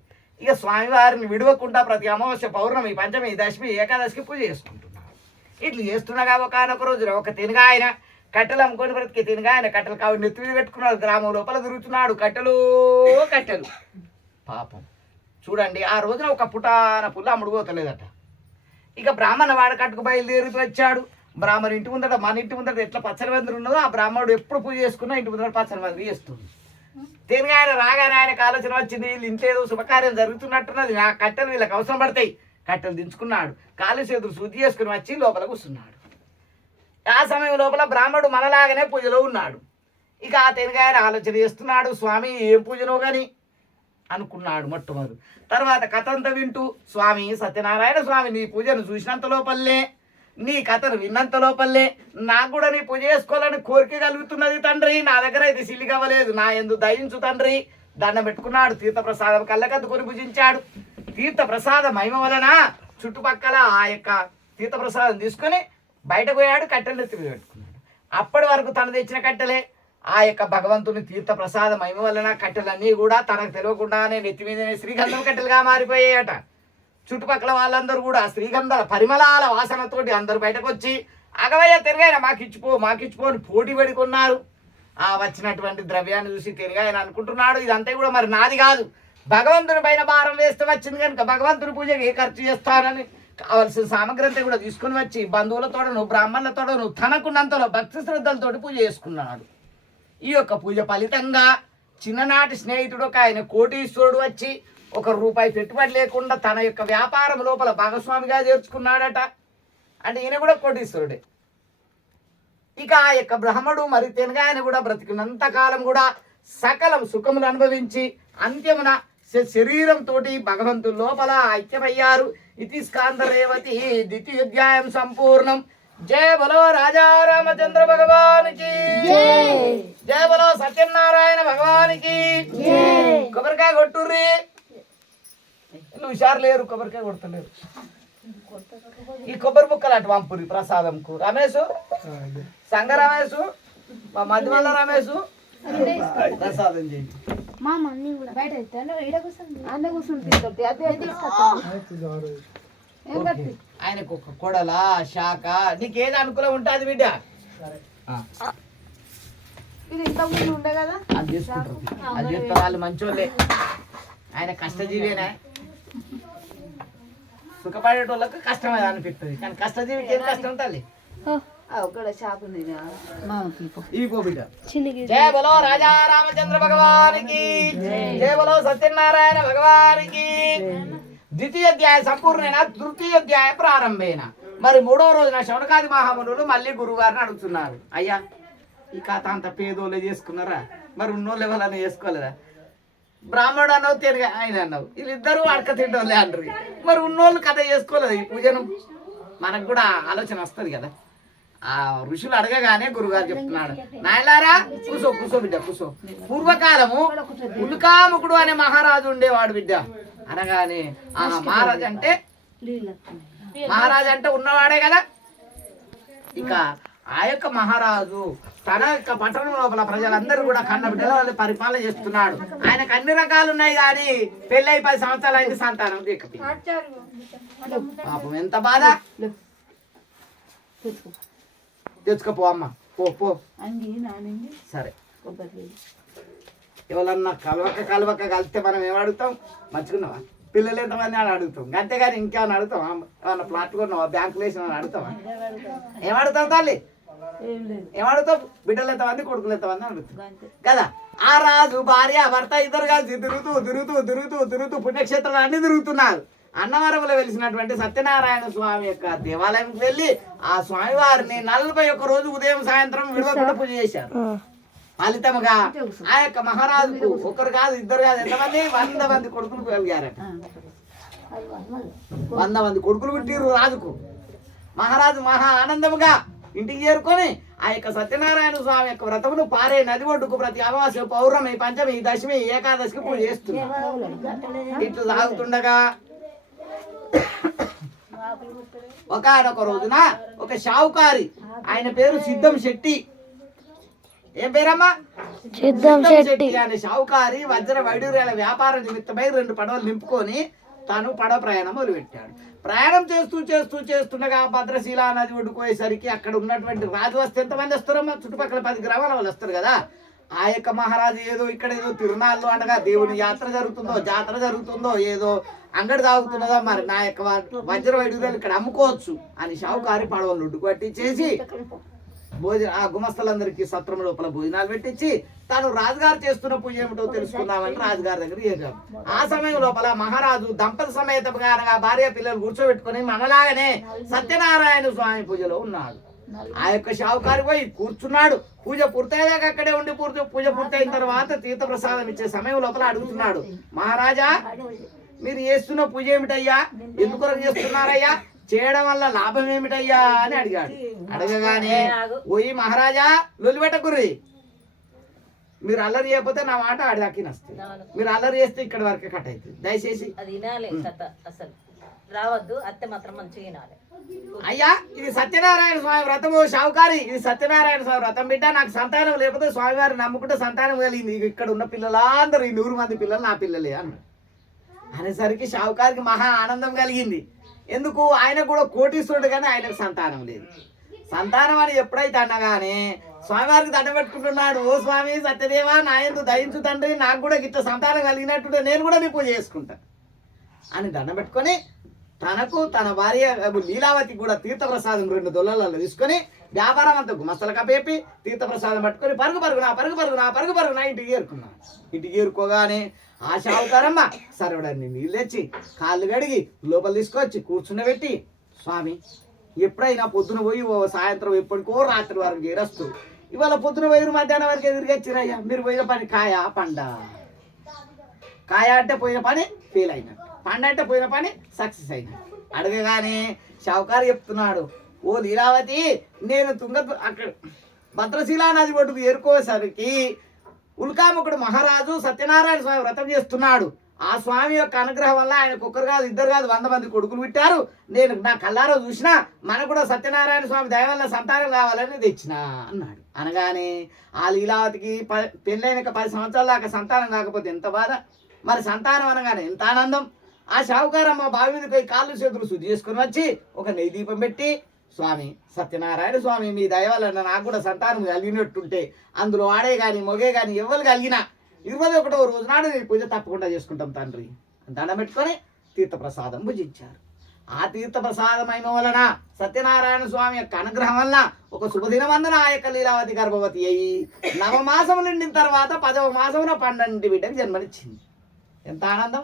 ఇక స్వామివారిని విడవకుండా ప్రతి అమావాస్య, పౌర్ణమి, పంచమి, దశమి, ఏకాదశికి పూజ చేసుకుంటున్నారు. ఇట్లా చేస్తుండగా ఒకనొక రోజున ఒక తినగా ఆయన కట్టెలు అమ్ముకొని బ్రతికి తినగా ఆయన కట్టెలు కావు నెత్తి మీద పెట్టుకున్నాడు, గ్రామం లోపల తిరుగుతున్నాడు, కట్టెలు పాపం చూడండి ఆ రోజున ఒక పుటాన పుల్ల అమ్ముడుపోతలేదట. ఇక బ్రాహ్మణ వాడకట్టుకు బయలుదేరి వచ్చాడు. బ్రాహ్మణ ఇంటి ముందట మన ఇంటి ముందట ఎట్లా పచ్చని మందిరి ఉన్నదో ఆ బ్రాహ్మణుడు ఎప్పుడు పూజ చేసుకున్నా ఇంటి ముందర పచ్చని మందిరి చేస్తుంది. తిరిగి ఆయన రాగానే ఆయనకు ఆలోచన వచ్చింది, వీళ్ళు ఇంతేదో శుభకార్యం జరుగుతున్నట్టున్నది, నా కట్టెలు వీళ్ళకి అవసరం పడతాయి. కట్టెలు దించుకున్నాడు, కాలు చేతులు శుద్ధి చేసుకుని వచ్చి లోపల కూర్చున్నాడు. ఆ సమయం లోపల బ్రాహ్మణుడు మనలాగానే పూజలో ఉన్నాడు. ఇక ఆ తెనగాయన ఆలోచన చేస్తున్నాడు, స్వామి ఏం పూజనో కానీ అనుకున్నాడు మొట్టమొదటి. తర్వాత కథ అంతా వింటూ, స్వామి సత్యనారాయణ స్వామి నీ పూజను చూసినంత లోపలే, నీ కథను విన్నంత లోపలే నాకు కూడా నీ పూజ చేసుకోవాలని కోరిక కలుగుతున్నది తండ్రి. నా దగ్గర అయితే సిల్లి కావలేదు, నా ఎందు దయించు తండ్రి. దండం పెట్టుకున్నాడు, తీర్థప్రసాదం కళ్ళకద్దుకొని భుజించాడు. తీర్థప్రసాద మహిమ వలన చుట్టుపక్కల ఆ యొక్క తీర్థప్రసాదం తీసుకొని బయటకు పోయాడు, కట్టెలు ఎత్తి మీద పెట్టుకున్నాడు. అప్పటి వరకు తను తెచ్చిన కట్టెలే ఆ యొక్క భగవంతుని తీర్థప్రసాద మహిమ వలన కట్టెలన్నీ కూడా తనకు తెలియకుండానే నెత్తి మీదనే శ్రీగంధం కట్టెలుగా మారిపోయాయట. చుట్టుపక్కల వాళ్ళందరూ కూడా శ్రీగంధాల పరిమళాల వాసనతోటి అందరు బయటకు వచ్చి అగవయ్య తిరిగాయన మాకిచ్చిపో అని పోటీ పడుకున్నారు. ఆ వచ్చినటువంటి ద్రవ్యాన్ని చూసి తిరిగాయన అనుకుంటున్నాడు, ఇదంతా కూడా మరి నాది కాదు, భగవంతుని పైన భారం వేస్తే వచ్చింది కనుక భగవంతుని పూజకి ఏ ఖర్చు చేస్తానని కావలసిన సామగ్రి అంతా కూడా తీసుకుని వచ్చి బంధువులతోడను బ్రాహ్మణులతోడను తనకున్నంతలో భక్తి శ్రద్ధలతోటి పూజ చేసుకున్నాడు. ఈ యొక్క పూజ ఫలితంగా చిన్ననాటి స్నేహితుడు ఒక ఆయన కోటీశ్వరుడు వచ్చి ₹1 పెట్టుబడి లేకుండా తన యొక్క వ్యాపారం లోపల భాగస్వామిగా చేర్చుకున్నాడట. అంటే ఈయన కూడా కోటీశ్వరుడే. ఇక ఆ యొక్క బ్రహ్మడు మరి తినగా ఆయన కూడా బ్రతికినంత కాలం కూడా సకల సుఖములు అనుభవించి అంత్యమున శరీరంతో భగవంతుని లోపల ఐక్యమయ్యారు. ఇది స్కాంద రేవతి ద్వితీయోధ్యాయం సంపూర్ణం. జయ బలో రాజా రామచంద్ర భగవానికి, జయ బలో సత్యనారాయణ భగవానికి. కొబ్బరికాయ కొట్టుర్రి, హుషారు లేరు, కొబ్బరికాయ కొడతలేరు. ఈ కొబ్బరి ముక్కలు అటు పంపురి ప్రసాదంకు. రమేష్ సంగ రమేష్ మా మధ్యమల్ల రమేష్ ప్రసాదం చేయండి. ఆయనకు ఒక కొడల శాఖ నీకేది అనుకూలం ఉంటుంది బిడ్డ అది చేసుకుంటారు. అది చేస్తారు వాళ్ళు మంచోళ్ళే. ఆయన కష్టజీవేనా, సుఖపడేటోళ్ళకు కష్టమే అనిపిస్తుంది, కానీ కష్టజీవికి ఏం కష్టం తల్లి. జయ బలో రాజా రామచంద్ర భగవానికి, జయ బలో సత్యనారాయణ భగవానికి. ద్వితీయోధ్యాయ సంపూర్ణైన తృతీయోధ్యాయ ప్రారంభైన. మరి 3వ రోజున శౌనకాది మహామునులు మళ్ళీ గురువుగారిని అడుగుతున్నారు, అయ్యా ఈ కథ అంత పేదోళ్ళే చేసుకున్నారా, మరి ఉన్నోళ్ళు ఎవరన్నా చేసుకోలేదా? బ్రాహ్మణుడు అన్నావు, తిరిగి ఆయన అన్నావు, వీళ్ళిద్దరూ అడక తింటోళ్ళే అంటారు. మరి ఉన్నోళ్ళు కథ చేసుకోలేదు ఈ పూజను. మనకు కూడా ఆలోచన వస్తుంది కదా. ఆ ఋషులు అడగగానే గురుగారు చెప్తున్నాడు, నాయలారా కూసో బిడ్డ కూసో. పూర్వకాలము ఉల్కాముకుడు అనే మహారాజు ఉండేవాడు బిడ్డ. అనగానే ఆ మహారాజు అంటే ఉన్నవాడే కదా. ఇక ఆ యొక్క మహారాజు తన యొక్క పట్టణం లోపల ప్రజలందరూ కూడా కన్న బిడ్డల పరిపాలన చేస్తున్నాడు. ఆయనకు అన్ని రకాలు ఉన్నాయి, కానీ పెళ్ళై 10 సంవత్సరాలు అయింది, సంతానం పాపం ఎంత బాధ. తెచ్చుకోపో అమ్మ, పో. సరే, ఎవరన్నా కలవక కలిస్తే మనం ఏమడుగుతాం, మంచుకున్నావా, పిల్లలు ఎంతమంది అని అడుగుతాం, అంతేగాని ఇంకేమన్నా అడుగుతావా? ఏమన్నా ప్లాట్ కొన్నావా, బ్యాంకులు వేసినా అడుగుతావా? ఏమడుగుతావు తల్లి, ఏమడుగుతావు? బిడ్డలు ఎంతమంది, కొడుకులు ఎంతమంది అడుగుతాం కదా. ఆ రాజు భార్య భర్త ఇద్దరు కలిసి తిరుగుతూ పుణ్యక్షేత్రాలు అన్ని తిరుగుతున్నారు. అన్నవరంలో వెలిసినటువంటి సత్యనారాయణ స్వామి యొక్క దేవాలయంకి వెళ్ళి ఆ స్వామి వారిని 41 రోజు ఉదయం సాయంత్రం విడవకుండా పూజ చేశారు. ఫలితముగా ఆ యొక్క మహారాజుకు ఒకరు కాదు, ఇద్దరు కాదు, ఎంతమంది 100 మంది కొడుకులు కలిగారట. 100 మంది కొడుకులు పుట్టిరు రాజుకు. మహారాజు మహా ఆనందముగా ఇంటికి చేరుకొని ఆ యొక్క సత్యనారాయణ స్వామి యొక్క వ్రతమును పారే నది ఒడ్డుకు ప్రతి అమావాస్య, పౌర్ణమి, పంచమి, దశమి, ఏకాదశికి పూజ చేస్తున్నారు. ఇట్లు సాగుతుండగా ఒకనొక రోజున ఒక షావుకారి, ఆయన పేరు సిద్ధం శెట్టి. ఏం పేరమ్మా? సిద్ధం శెట్టి అనే షావుకారి వజ్ర వైడూర్యాల వ్యాపార నిమిత్తమై 2 పడవలు నింపుకొని తాను పడవ ప్రయాణం మొదలుపెట్టాడు. ప్రయాణం చేస్తుండగా భద్రశీల నది ఒడ్డుకోయేసరికి అక్కడ ఉన్నటువంటి రాజు వస్తే ఎంతమంది వస్తారమ్మా? చుట్టుపక్కల 10 గ్రామాల వాళ్ళు వస్తారు కదా. ఆ యొక్క మహారాజు ఏదో ఇక్కడ ఏదో తిరునాళ్ళు అనగా దేవుని యాత్ర జరుగుతుందో జాతర జరుగుతుందో ఏదో అంగడి తాగుతున్నదో మరి నా యొక్క వజ్ర వైడూర్యాలు ఇక్కడ అమ్ముకోవచ్చు అని షావుకారి పడవలు ఉడ్డు పట్టించేసి ఆ గుమస్తలందరికీ సత్రం లోపల భోజనాలు పెట్టించి తాను రాజుగారు చేస్తున్న పూజ ఏమిటో తెలుసుకుందామని రాజుగారి దగ్గర చేరాడు. ఆ సమయం లోపల మహారాజు దంపతి సమేతంగా భార్య పిల్లలు కూర్చోబెట్టుకుని మనలాగానే సత్యనారాయణ స్వామి పూజలో ఉన్నాడు. ఆ యొక్క షావుకారి పోయి కూర్చున్నాడు. పూజ పూర్తయ్యాక అక్కడే ఉండి పూజ పూర్తయిన తర్వాత తీర్థ ప్రసాదం ఇచ్చే సమయం లోపల అడుగుతున్నాడు, మహారాజా మీరు చేస్తున్న పూజ ఏమిటయ్యా, ఎందుకొరకు చేస్తున్నారయ్యా, చేయడం వల్ల లాభం ఏమిటయ్యా అని అడిగాడు. అడగగానే పోయి మహారాజా లొలిపెట్టకుర్రి, మీరు అల్లరి చేయకపోతే నా మాట ఆడిదాకి వస్తుంది, మీరు అల్లరి చేస్తే ఇక్కడ వరకే కట్ అవుతుంది, దయచేసి రావద్దు, అత్తే మాత్రం మంచిగా వినాలి. అయ్యా ఇది సత్యనారాయణ స్వామి వ్రతము షావుకారి, ఇది సత్యనారాయణ స్వామి వ్రతం బిడ్డ, నాకు సంతానం లేకపోతే స్వామివారిని నమ్ముకుంటే సంతానం కలిగింది, ఇక్కడ ఉన్న పిల్లలందరూ 100 మంది పిల్లలు నా పిల్లలే అన్న అనేసరికి షావుకారికి మహా ఆనందం కలిగింది. ఎందుకు ఆయన కూడా కోటీశ్వరుడు కానీ ఆయనకు సంతానం లేదు. సంతానం అని ఎప్పుడైతే అన్నగానే స్వామివారికి దండ పెట్టుకుంటున్నాడు, ఓ స్వామి సత్యదేవా నా యందు దయించు తండ్రి, నాకు కూడా గిట్ట సంతానం కలిగినట్టుంటే నేను కూడా నీ పూజ చేసుకుంటా అని దండ పెట్టుకొని తనకు తన భార్య లీలావతి కూడా తీర్థప్రసాదం 2 దొల్లలలో తీసుకొని వ్యాపారం అంతా గుమస్తలకు అప్పేపి తీర్థప్రసాదం పట్టుకొని పరుగు పరుగున ఇంటికి ఏరుకున్నాడు. ఇంటికి ఏరుకోగానే ఆ షావుకారమ్మ సరవడాన్ని నీళ్ళు తెచ్చి కాళ్ళు కడిగి లోపల తీసుకొచ్చి కూర్చుండబెట్టి, స్వామి ఎప్పుడైనా పొద్దున పోయి ఓ సాయంత్రం ఎప్పటికో రాత్రి వరకు చేరస్తూ ఇవాళ పొద్దున పోయి మధ్యాహ్నం వరకు ఎదురుగా వచ్చిరయ్యా, మీరు పోయిన పని కాయ పండ, కాయ అంటే పోయిన పని ఫెయిల్ అయినట్టు, పండ అంటే పోయిన పని సక్సెస్ అయినట్టు. అడగగానే షావుకారు చెప్తున్నాడు, ఓ లీలావతి నేను అక్కడ భద్రశీలా నది ఒడ్డుకు ఏరుకోసరికి ఉల్కాముఖుడు మహారాజు సత్యనారాయణ స్వామి వ్రతం చేస్తున్నాడు. ఆ స్వామి యొక్క అనుగ్రహం వల్ల ఆయనకు 1 కాదు 2 కాదు 100 మంది కొడుకులు పుట్టారు. నేను నా కళ్ళారో చూసినా మనకు కూడా సత్యనారాయణ స్వామి దయ వల్ల సంతానం కావాలని తెచ్చిన అన్నాడు. అనగానే ఆ లీలావతికి పెళ్ళైన 10 సంవత్సరాల దాకా సంతానం కాకపోతే ఎంత బాధ, మరి సంతానం అనగానే ఎంత ఆనందం. ఆ షావుకారమ్మ బావి మీద పోయి కాళ్ళు చేతులు శుద్ధి చేసుకుని వచ్చి ఒక నెయ్యి దీపం పెట్టి, స్వామి సత్యనారాయణ స్వామి మీ దయ వల్ల నాకు కూడా సంతానం కలిగినట్టుంటే అందులో ఆడే కానీ మొగే కానీ ఎవరు కలిగినా 21వ రోజు నాడు నేను పూజ తప్పకుండా చేసుకుంటాం తండ్రి దండం పెట్టుకొని తీర్థప్రసాదం భుజించారు. ఆ తీర్థప్రసాదం అయిన వలన సత్యనారాయణ స్వామి యొక్క అనుగ్రహం వల్ల ఒక శుభదినమందున ఆ యొక్క లీలావతి గర్భవతి అయ్యి 9వ మాసం నిండిన తర్వాత 10వ మాసమున 12 బిడ్డకు జన్మనిచ్చింది. ఎంత ఆనందం.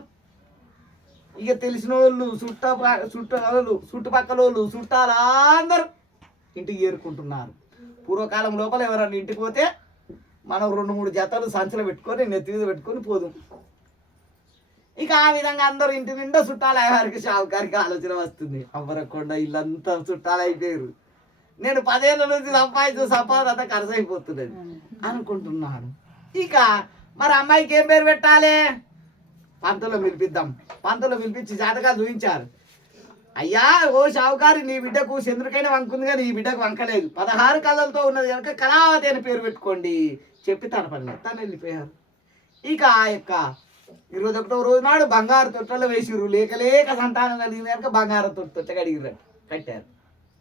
ఇక తెలిసిన వాళ్ళు చుట్టుపక్కల వాళ్ళు చుట్టాలు అందరూ ఇంటికి చేరుకుంటున్నారు. పూర్వకాలం లోపల ఎవరన్నా ఇంటికి పోతే మనం 2-3 జతలు సంచులు పెట్టుకొని నెత్తి మీద పెట్టుకొని పోదాం. ఇక ఆ విధంగా అందరూ ఇంటి నిండా చుట్టాలు అయ్యేవారికి షావుకారికి ఆలోచన వస్తుంది, అవ్వరకుండా ఇల్లంతా చుట్టాలు అయిపోయారు, నేను 10 ఏళ్ళ నుంచి సంపాదన అంతా ఖర్చు అయిపోతున్నది అనుకుంటున్నాను. ఇక మరి అమ్మాయికి ఏం పేరు పెట్టాలి, పంతులో పిలిపిద్దాం. పంతులో పిలిపించి జాతకాలు చూపించారు. అయ్యా ఓ షావుకారి నీ బిడ్డకు చంద్రుకైనా వంకుంది కానీ ఈ బిడ్డకు వంకలేదు, 16 కళ్ళలతో ఉన్నది కనుక కళావతి అని పేరు పెట్టుకోండి చెప్పి తన పని తను వెళ్ళిపోయారు. ఇక ఆ యొక్క 21వ రోజు నాడు బంగారు తొట్టలో వేసిరు, లేక సంతానం కలిగింది కనుక బంగారు తొట్ట కట్టారు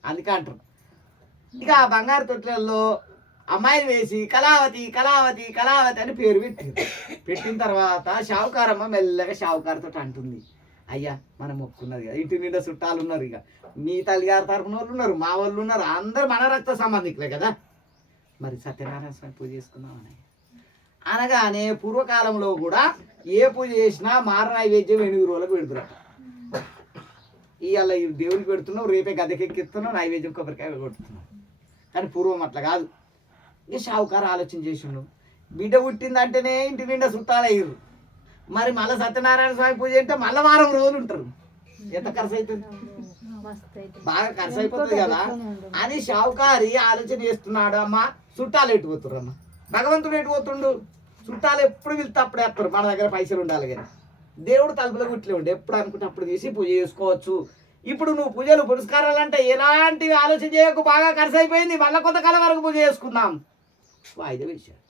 అందుకే అంటారు. ఇక ఆ బంగారు తొట్టెల్లో అమ్మాయిని వేసి కళావతి అని పేరు పెట్టిన తర్వాత షావుకారమ్మ మెల్లగా షావుకారితో అంటుంది, అయ్యా మనం మొక్కున్నది కదా, ఇంటి నిండా చుట్టాలు ఉన్నారు, ఇక మీ తల్లిగారి తరపున వాళ్ళు ఉన్నారు, మా వాళ్ళు ఉన్నారు, అందరు మన రక్త సంబంధికులే కదా, మరి సత్యనారాయణ స్వామి పూజ చేసుకుందామని అనగానే పూర్వకాలంలో కూడా ఏ పూజ చేసినా మార నైవేద్యం 8 రోజులకు పెడుతున్నారు. ఇవాళ దేవునికి పెడుతున్నావు, రేపే గదకెక్కిస్తున్నావు, నైవేద్యం కొబ్బరికాయ కొడుతున్నావు. కానీ పూర్వం అట్లా కాదు. ఇక షావుకారు ఆలోచన చేసిండు, బిడ్డ పుట్టిందంటేనే ఇంటి నిండా చుట్టాలయ్యారు, మరి మళ్ళీ సత్యనారాయణ స్వామి పూజ అంటే మళ్ళీ 10 రోజులు ఉంటారు, ఎంత ఖర్చు అవుతుంది, బాగా ఖర్చు అయిపోతుంది కదా అని షావుకారి ఆలోచన చేస్తున్నాడు. అమ్మ చుట్టాలు ఎటు పోతున్నారు, అమ్మ భగవంతుడు ఎటు పోతుండు, చుట్టాలు ఎప్పుడు వెళ్తే అప్పుడు వేస్తారు, మన దగ్గర పైసలు ఉండాలి కానీ దేవుడు తలుపులో గుట్లే ఉండే, ఎప్పుడు అనుకుంటే అప్పుడు తీసి పూజ చేసుకోవచ్చు. ఇప్పుడు నువ్వు పూజలు పురస్కారాలు అంటే ఎలాంటివి ఆలోచన చేయకు, బాగా ఖర్చు అయిపోయింది, మళ్ళీ కొంతకాలం వరకు పూజ చేసుకుందాం వాయిదా వేశాడు.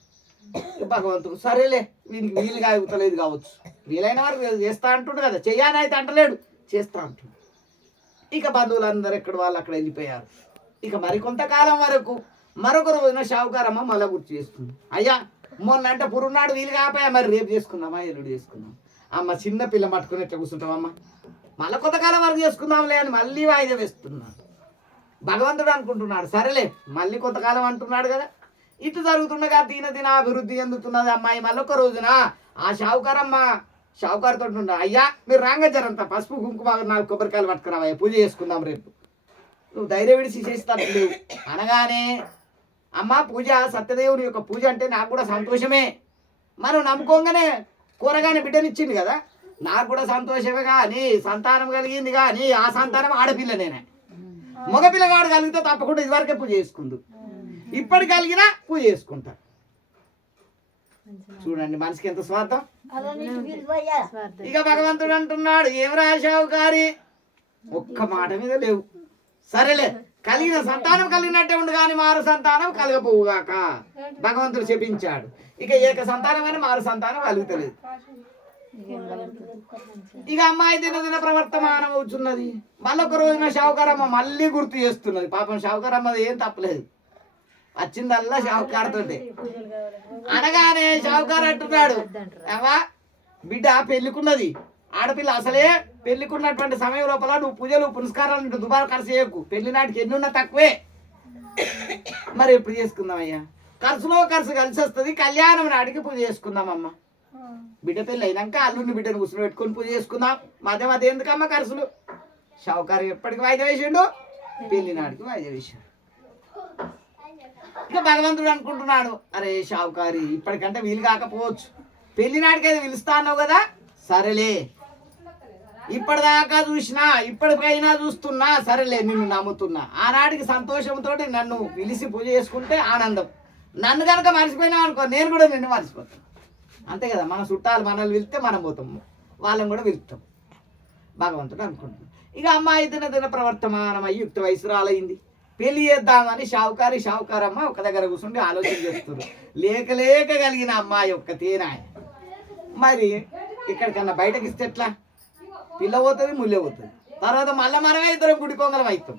భగవంతుడు సరేలే వీనికి వీలుగా అవుతలేదు కావచ్చు, వీలైన వరకు చేస్తా అంటుండు కదా, చెయ్యాని అయితే అంటలేడు, చేస్తా అంటుండు. ఇక బంధువులందరూ ఎక్కడ వాళ్ళు అక్కడ వెళ్ళిపోయారు. ఇక మరికొంతకాలం వరకు మరొక రోజున షావుకారమ్మ మళ్ళీ గుర్తు చేస్తుంది, అయ్యా మొన్న అంటే పురునాడు వీలు కాకపోయా, మరి రేపు చేసుకుందామా ఎల్లుడు చేసుకుందాం. అమ్మ చిన్న పిల్ల పట్టుకుని ఎట్లా కూర్చుంటామమ్మ, మళ్ళీ కొంతకాలం వరకు చేసుకుందాంలే అని మళ్ళీ వాయిదా వేస్తున్నాడు. భగవంతుడు అనుకుంటున్నాడు సరేలే మళ్ళీ కొంతకాలం అంటున్నాడు కదా. ఇటు జరుగుతుండగా దిన అభివృద్ధి చెందుతున్నది అమ్మాయి. మళ్ళొక రోజున ఆ షావుకారుతో ఉండ, అయ్యా మీరు రాంగజరంతా పసుపు కుంకుమ 4 కొబ్బరికాయలు పట్టుకురావయ్యా, పూజ చేసుకుందాం రేపు. నువ్వు ధైర్యం విడిచి చేస్తాను లేవు అనగానే, అమ్మ పూజ సత్యదేవుని యొక్క పూజ అంటే నాకు కూడా సంతోషమే, మనం నమ్ముకోగానే కూరగానే బిడ్డనిచ్చింది కదా, నాకు కూడా సంతోషమే. కానీ సంతానం కలిగింది, కానీ ఆ సంతానం ఆడపిల్ల నేనే, మగపిల్లగాడు కలిగితే తప్పకుండా ఇదివరకే పూజ చేసుకుందు, ఇప్పటి కలిగినా పూజ చేసుకుంటా. చూడండి మనిషికి ఎంత స్వార్థం. ఇక భగవంతుడు అంటున్నాడు, ఏం రాశావు గారి ఒక్క మాట మీద లేవు, సరేలే కలిగిన సంతానం కలిగినట్టే ఉండు కానీ మారు సంతానం కలగపోవుగాక భగవంతుడు చెప్పించాడు. ఇక ఏక సంతానం కానీ మారు సంతానం కలుగుతలేదు. ఇక అమ్మాయి దిన ప్రవర్తమానం అవుతున్నది. మళ్ళొక రోజున షావుకారమ్మ మళ్ళీ గుర్తు చేస్తున్నది. పాపం షావుకారమ్మది ఏం తప్పలేదు, వచ్చిందల్లా షావుకారుతో అనగానే షావుకారు అంటున్నాడు, అవ్వా బిడ్డ పెళ్లికున్నది ఆడపిల్ల, అసలే పెళ్లికున్నటువంటి సమయం లోపల నువ్వు పూజలు పునస్కారాలు దుబారా ఖర్చు చేయకు, పెళ్లి నాటికి ఎన్ని ఉన్నా తక్కువే, మరి ఎప్పుడు చేసుకుందామయ్యా, ఖర్చులో ఖర్చు కలిసి వస్తుంది, కళ్యాణం నాటికి పూజ చేసుకుందామమ్మ, బిడ్డ పెళ్ళి అయినాక అల్లుడిని బిడ్డను కూర్చుని పెట్టుకొని పూజ చేసుకుందాం, మధ్య ఎందుకమ్మ ఖర్చులు. షావుకారు ఎప్పటికి వాయిదా వేసిండు, పెళ్లి నాటికి వాయిదా వేసాడు. ఇక భగవంతుడు అనుకుంటున్నాడు, అరే షావుకారి ఇప్పటికంటే వీలు కాకపోవచ్చు, పెళ్లి నాటికి అయితే పిలుస్తా అన్నావు కదా, సరేలే ఇప్పటిదాకా చూసినా ఇప్పటికైనా చూస్తున్నా, సరేలే నిన్ను నమ్ముతున్నా, ఆనాటికి సంతోషంతో నన్ను పిలిచి పూజ చేసుకుంటే ఆనందం, నన్ను కనుక మర్చిపోయినా అనుకో నేను కూడా నిన్ను మర్చిపోతాను, అంతే కదా. మన చుట్టాలు మనల్ని పిలిస్తే మనం పోతాము, వాళ్ళని కూడా పిలుస్తాం, భగవంతుడు అనుకుంటున్నాం. ఇక అమ్మాయి దిన ప్రవర్తమానం అయ్యి యుక్త వయసురాలైంది, పెళ్లి చేద్దామని షావుకారమ్మ ఒక దగ్గర కూర్చుండి ఆలోచన చేస్తున్నారు. లేక కలిగిన అమ్మాయి ఒక్క తేనాయ, మరి ఇక్కడికన్నా బయటకి ఇస్తే ఎట్లా, పిల్ల పోతుంది ముల్లె పోతుంది, తర్వాత మళ్ళీ మనమే ఇద్దరం గుడి కొంగలం అవుతాం.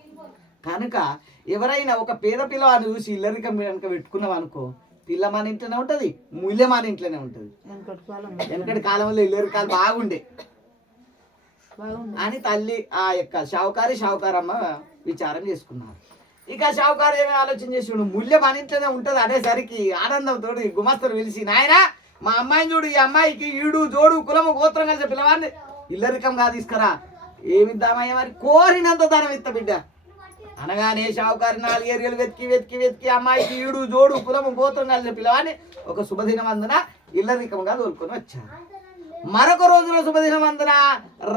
కనుక ఎవరైనా ఒక పేద పిల్లవాడిని చూసి ఇల్లరికం కనుక పెట్టుకున్నాం అనుకో, పిల్ల మన ఇంట్లోనే ఉంటుంది, ముల్లె మన ఇంట్లోనే ఉంటుంది. వెనకటి కాలంలో ఇల్లరికాలు బాగుండే అని తల్లి ఆ యొక్క షావుకారమ్మ విచారం చేసుకున్నారు. ఇక షావుకారు ఏమి ఆలోచన చేసి, ముల్లె మన ఇంట్లోనే ఉంటుంది అనేసరికి ఆనందంతో గుమస్తలు పిలిచి, నాయన మా అమ్మాయిని చూడు, ఈ అమ్మాయికి ఈడు జోడు కులము గోత్రం కలిసి పిల్లవాడిని ఇల్లరికంగా తీసుకురా, ఏమిద్దామయ్యా మరి, కోరినంత ధనం ఇస్తా బిడ్డ అనగానే షావుకారి 4 ఏరియాలు వెతికి అమ్మాయికి ఈడు జోడు కులము గోత్రం కలిసి పిల్లవాడిని ఒక శుభదినమందున ఇల్లరికంగా తోలుకొని వచ్చారు. మరొక రోజున శుభదినమందున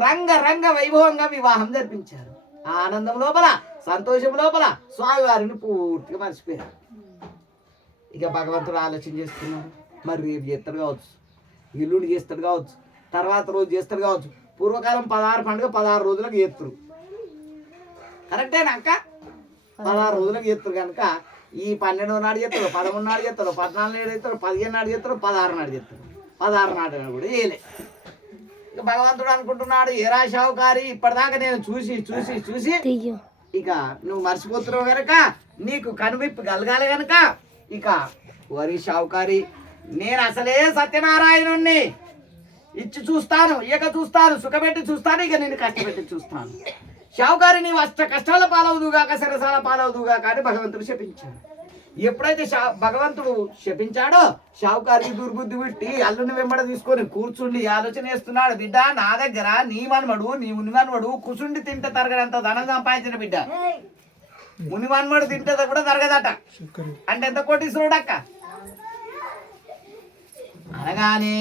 రంగ వైభవంగా వివాహం జరిపించారు. ఆనందం లోపల సంతోషం లోపల స్వామివారిని పూర్తిగా మర్చిపోయారు. ఇక భగవంతుడు ఆలోచన చేస్తున్నాడు, మరి రేపు చేస్తాడు కావచ్చు, ఎల్లుండి చేస్తాడు కావచ్చు, తర్వాత రోజు చేస్తాడు కావచ్చు. పూర్వకాలం 16 పండుగ 16 రోజులకు చేస్తారు, కరెక్టేనా అక్క? 16 రోజులకు చేస్తారు కనుక ఈ 12వ నాడు చేస్తారు, 13 నాడు చేస్తారు, 14 నాడు చేస్తారు, 15 నాడు చేస్తారు, 16 నాడు చేస్తారు, 16 నాడు కూడా చేయలే. ఇక భగవంతుడు అనుకుంటున్నాడు, ఏరా షావుకారి ఇప్పటిదాకా నేను చూసి ఇక నువ్వు మర్చిపోతున్నావు కనుక నీకు కనువిప్పు కలగాలి కనుక, ఇక వరి షావుకారి నేను అసలే సత్యనారాయణుణ్ణి, ఇచ్చి చూస్తాను, ఇక చూస్తాను, సుఖపెట్టి చూస్తాను, ఇక నేను కష్టపెట్టి చూస్తాను. షావుకారి నీవు కష్టాల పాలవుదుగాక సరసాల పాలవుదుగాక అని భగవంతుడు శపించాడు. ఎప్పుడైతే భగవంతుడు శపించాడో షావుకారికి దుర్బుద్ధి పెట్టి అల్లుని వెంబడ తీసుకొని కూర్చుండి ఆలోచన చేస్తున్నాడు, బిడ్డ నా దగ్గర నీ మునిమన్మడు కూర్చుండి తింటే తరగడంత ధనం సంపాదించిన బిడ్డ, మునిమన్మడు తింటే కూడా తరగదట, అంటే ఎంత కోటీశ్వరుడు అక్క అనగానే,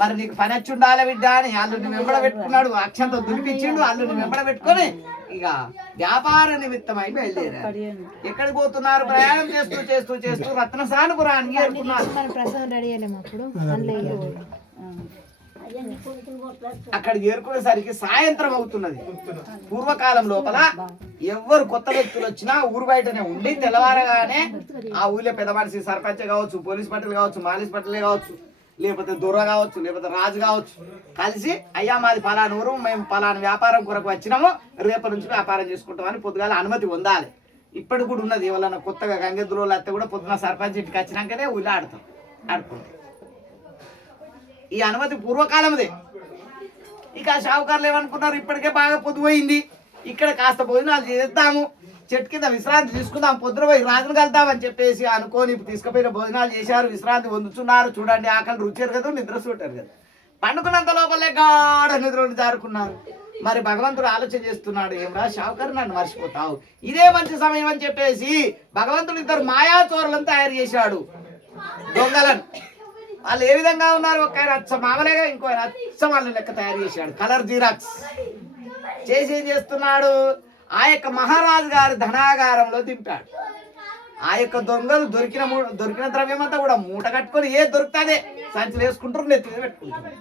మరి నీకు పని వచ్చి ఉండాలి బిడ్డ అని అల్లుని వెంబడ పెట్టుకున్నాడు. అక్షంతో దులిపించిండు, అల్లుని వెంబడ పెట్టుకొని ఇక వ్యాపార నిమిత్తమై బయలుదేరారు. ఎక్కడికి పోతున్నారు? ప్రయాణం చేస్తూ రత్నసానుపురానికి చేరుకున్నారు. అక్కడ చేరుకునేసరికి సాయంత్రం అవుతున్నది. పూర్వకాలం లోపల ఎవ్వరు కొత్త వ్యక్తులు వచ్చినా ఊరు బయటనే ఉండి తెల్లవారగానే ఆ ఊళ్ళో పెద్ద మనిషి సర్పంచ్ కావచ్చు, పోలీస్ పట్టలు కావచ్చు, మాలిస్ పట్టలే కావచ్చు, లేకపోతే దొర కావచ్చు, లేకపోతే రాజు కావచ్చు, కలిసి అయ్యా మాది పలానా ఊరు, మేము పలానా వ్యాపారం కొరకు వచ్చినాము, రేపటి నుంచి వ్యాపారం చేసుకుంటామని పొద్దుగాల అనుమతి పొందాలి. ఇప్పటికి కూడా ఉన్నది. ఎవరన్నా కొత్తగా గంగెద్దులో అత్తే కూడా పొద్దున సర్పంచ్ ఇంటికి వచ్చినాకనే ఊళ్ళో ఆడుకుంటాం. ఈ అనుమతి పూర్వకాలందే. ఇక షావుకారులు ఏమనుకున్నారు, ఇప్పటికే బాగా పొద్దుపోయింది, ఇక్కడ కాస్త భోజనాలు చేద్దాము, చెట్టు కింద విశ్రాంతి తీసుకుందాం, పొద్దున పోయి రాజును కలుద్దామని చెప్పేసి అనుకోని తీసుకుపోయిన భోజనాలు చేశారు, విశ్రాంతి పొందుతున్నారు. చూడండి, ఆకలి రుచారు కదా, నిద్ర చూటారు కదా. పండుకున్నంత లోపలే గాఢ నిద్రలు జారుకున్నారు. మరి భగవంతుడు ఆలోచన చేస్తున్నాడు, ఏమరా షావుకారు నన్ను మర్చిపోతావు, ఇదే మంచి సమయం అని చెప్పేసి భగవంతుడు ఇద్దరు మాయా చోరులను తయారు చేశాడు, దొంగలను. వాళ్ళు ఏ విధంగా ఉన్నారు, ఒక ఆయన అచ్చ మామలేగా, ఇంకో ఆయన అచ్చ వాళ్ళ లెక్క తయారు చేశాడు, కలర్ జీరాక్స్ చేసి ఏం చేస్తున్నాడు, ఆ యొక్క మహారాజు గారి ధనాగారంలో దింపాడు. ఆ యొక్క దొంగలు దొరికిన ద్రవ్యం అంతా కూడా మూట కట్టుకొని ఏ దొరుకుతాదే సంచులు వేసుకుంటారు, నెత్తి మీద పెట్టుకుంటారు,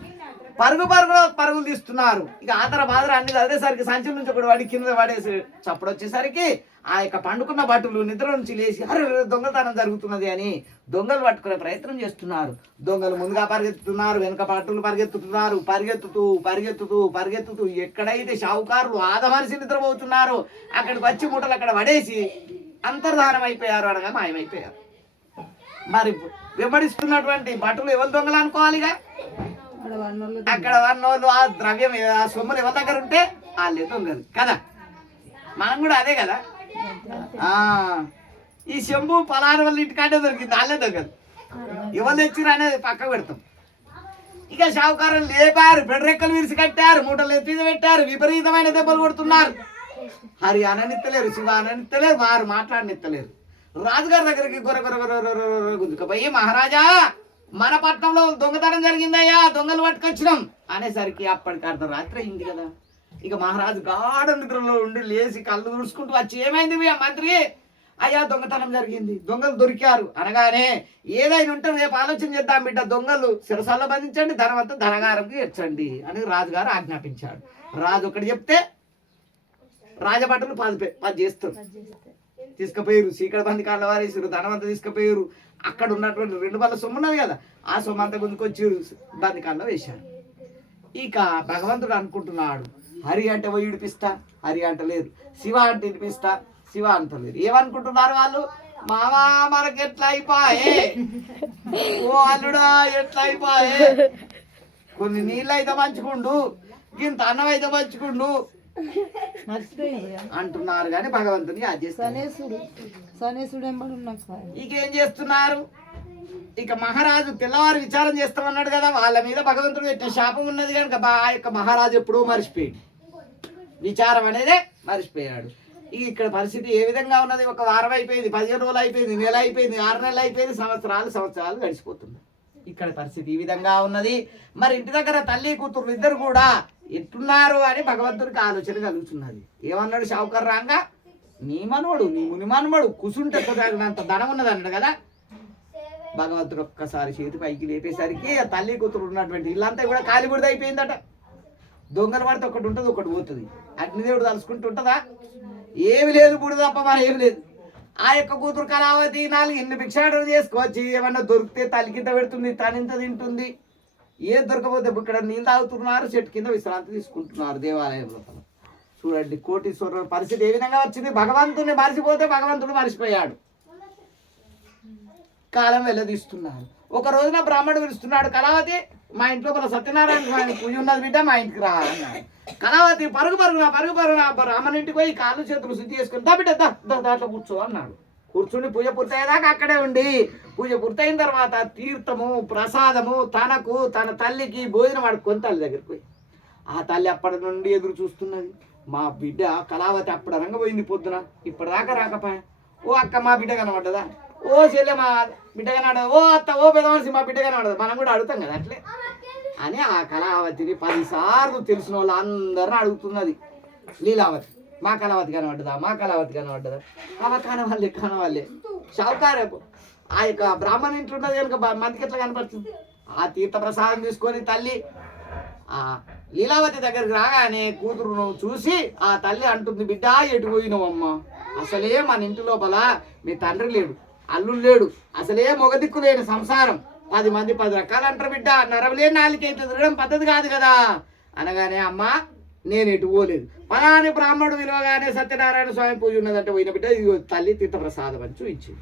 పరుగులు తీస్తున్నారు. ఇక ఆతర బాధర అన్ని చదివేసరికి సంచుల నుంచి ఒకటి వాడి కింద పడేసి చప్పుడు వచ్చేసరికి ఆ యొక్క పండుకున్న భటులు నిద్ర నుంచి లేచి అరే దొంగతనం జరుగుతున్నది అని దొంగలు పట్టుకునే ప్రయత్నం చేస్తున్నారు. దొంగలు ముందుగా పరిగెత్తుతున్నారు, వెనుక భటులు పరిగెత్తుతున్నారు. పరిగెత్తుతూ ఎక్కడైతే షావుకారులు ఆదమరిసి నిద్రపోతున్నారో అక్కడికి వచ్చి మూటలు అక్కడ పడేసి అంతర్ధానం అయిపోయారు, అనగా మాయమైపోయారు. మరి వెంబడిస్తున్నటువంటి భటులు ఎవరు దొంగలు అనుకోవాలిగా, అక్కడ వన్నోళ్ళు ఆ ద్రవ్యం ఆ సొమ్ములు ఎవరి దగ్గర ఉంటే వాళ్ళే దొంగలు కదా. మనం కూడా అదే కదా, ఈ శంభు పలానా వాళ్ళ ఇంటికాడే దొరికింది, వాళ్ళే దొంగలు, ఎవరు తెచ్చిరు అనేది పక్క పెడతాం. ఇక షావుకారులు లేపారు, బెడ్రెక్కలు విరిసి కట్టారు, మూటలు ఎత్తి పెట్టారు, విపరీతమైన దెబ్బలు కొడుతున్నారు. హరి అననిత్తలేరు, శివ అననిత్తలేరు, వారు మాట్లాడనిత్తలేరు. రాజుగారి దగ్గరికి గుంజుకపోయి, మహారాజా మన పట్టణంలో దొంగతనం జరిగిందయ్యా, దొంగలు పట్టుకొచ్చినాం అనేసరికి అప్పటికి అర్ధరాత్రి అయింది కదా. ఇక మహారాజు గాఢ నిద్రలో ఉండి లేచి కళ్ళు తుడుచుకుంటూ వచ్చి, ఏమైంది మీ మంత్రి, అయ్యా దొంగతనం జరిగింది, దొంగలు దొరికారు అనగానే, ఏదైనా ఉంటే రేపు ఆలోచన చేద్దాం బిడ్డ, దొంగలు శిరసాల్లో బంధించండి, ధనవంతా ధనగారంకి ఇచ్చండి అని రాజుగారు ఆజ్ఞాపించాడు. రాజు ఒకటి చెప్తే రాజభటులు పది చేస్తారు. తీసుకుపోయారు, చీకటి బంది కాళ్ళ వారేసారు, ధనవంతా తీసుకుపోయారు. అక్కడ ఉన్నటువంటి 2 బల్ల సొమ్ము ఉన్నది కదా, ఆ సొమ్ము అంతా గుంజుకొచ్చి బంది కాళ్ళలో వేశారు. ఇక భగవంతుడు అనుకుంటున్నాడు, హరి అంటే పోయి ఇడిపిస్తా, హరి అంటలేరు, శివ అంటే ఇడిపిస్తా, శివ అంటలేరు. ఏమనుకుంటున్నారు వాళ్ళు, మామా మనకి ఎట్లా అయిపోయే, ఓ అల్లుడా ఎట్లా అయిపోయే, కొన్ని నీళ్ళు అయితే మంచుకుండు, ఇంత అన్నం అయితే మంచుకుండు అంటున్నారు. కానీ భగవంతుని ఇకేం చేస్తున్నారు, ఇక మహారాజు తెల్లవారు విచారం చేస్తామన్నాడు కదా, వాళ్ళ మీద భగవంతుడు పెట్టిన శాపం ఉన్నది కనుక ఆ యొక్క మహారాజు ఎప్పుడూ మర్చిపోయాడు, విచారం అనేదే మర్చిపోయాడు. ఇక్కడ పరిస్థితి ఏ విధంగా ఉన్నది, ఒక వారం అయిపోయింది, 15 రోజులు అయిపోయింది, నెల అయిపోయింది, 6 నెలలు అయిపోయింది, సంవత్సరాలు గడిచిపోతుంది. ఇక్కడ పరిస్థితి ఈ విధంగా ఉన్నది. మరి ఇంటి దగ్గర తల్లి కూతురు ఇద్దరు కూడా ఎట్టున్నారు అని భగవంతుడికి ఆలోచన కలుగుతున్నది. ఏమన్నాడు షావుకారు రాంగా, నీ మనవడు నీ ముని మనవడు కుసుంటే అంత ధనం ఉన్నది అన్నాడు కదా. భగవంతుడు ఒక్కసారి చేతి పైకి లేపేసరికి ఆ తల్లి కూతురు ఉన్నటువంటి ఇల్లంతా కూడా కాలిబుడిద అయిపోయిందట. దొంగలు పడితే ఒకటి ఉంటుంది, ఒకటి పోతుంది. అగ్నిదేవుడు తలుసుకుంటూ ఉంటుందా, ఏమి లేదు, బుడిద తప్ప మరి ఏమి లేదు. ఆ యొక్క కూతురు కళావతి 4 ఇన్ని భిక్షాటన చేసుకోవచ్చు, ఏమన్నా దొరికితే తల్లి కింద పెడుతుంది, తనింత తింటుంది. ఏది దొరకపోతే ఇక్కడ నీళ్ళు తాగుతున్నారు, చెట్టు కింద విశ్రాంతి తీసుకుంటున్నారు దేవాలయంలో. చూడండి కోటీశ్వరుల పరిస్థితి ఏ విధంగా వచ్చింది. భగవంతుని మరిచిపోతే భగవంతుడు మరిచిపోయాడు. కాలం వెళ్ళదీస్తున్నారు. ఒక రోజున బ్రాహ్మణుడు పిలుస్తున్నాడు, కళావతి మా ఇంట్లో ఒక సత్యనారాయణ స్వామి పూజ ఉన్నది బిడ్డ, మా ఇంటికి రా అన్నాడు. కళావతి పరుగున బ్రాహ్మణ ఇంటికి పోయి కాళ్ళు చేతులు శుద్ధి చేసుకుని, దా బిడ్డ దాంట్లో కూర్చో అన్నాడు. కూర్చుని పూజ పూర్తయ్యేదాకా అక్కడే ఉండి, పూజ పూర్తయిన తర్వాత తీర్థము ప్రసాదము తనకు తన తల్లికి భోజనం వాడుకొని తల్లి దగ్గరికి పోయి, ఆ తల్లి అప్పటి నుండి ఎదురు చూస్తున్నది. మా బిడ్డ కళావతి అప్పుడు రంగపోయింది పొద్దున, ఇప్పటిదాకా రాకపోయా. ఓ అక్క మా బిడ్డ కనబడ్డదా, ఓ చెల్లె మా బిడ్డ కనబడదా, ఓ అత్త ఓ పెద్ద మనిషి మా బిడ్డ కనబడదా, మనం కూడా అడుగుతాం కదా అట్లే అని ఆ కళావతిని 10 సార్లు తెలిసిన వాళ్ళు అందరిని అడుగుతున్నది. లీలావతి మా కళావతి కనబడ్డదా, మా కళావతి కనబడ్డదా, కానవాళ్ళే షావుకారే. ఆ యొక్క బ్రాహ్మణ ఇంట్లో ఉన్నది కనుక మందికి ఎట్లా కనపడుతుంది. ఆ తీర్థ ప్రసాదం తీసుకొని తల్లి ఆ లీలావతి దగ్గరికి రాగానే కూతురును చూసి ఆ తల్లి అంటుంది, బిడ్డ ఎటు పోయినవమ్మా, అసలే మన ఇంటి లోపల మీ తండ్రి లేడు, అల్లుడు లేడు, అసలే మొగదిక్కు లేని సంసారం, 10 మంది 10 రకాలు అంటారు బిడ్డ, నరవలే 4 తిరగడం పద్ధతి కాదు కదా అనగానే, అమ్మా నేను ఎటు పోలేదు. పలాని బ్రాహ్మణుడు విలువగానే సత్యనారాయణ స్వామి పూజ ఉన్నదంటే పోయిన బిడ్డ ఇదిగో తల్లి తీర్థప్రసాదం అని చూయించింది.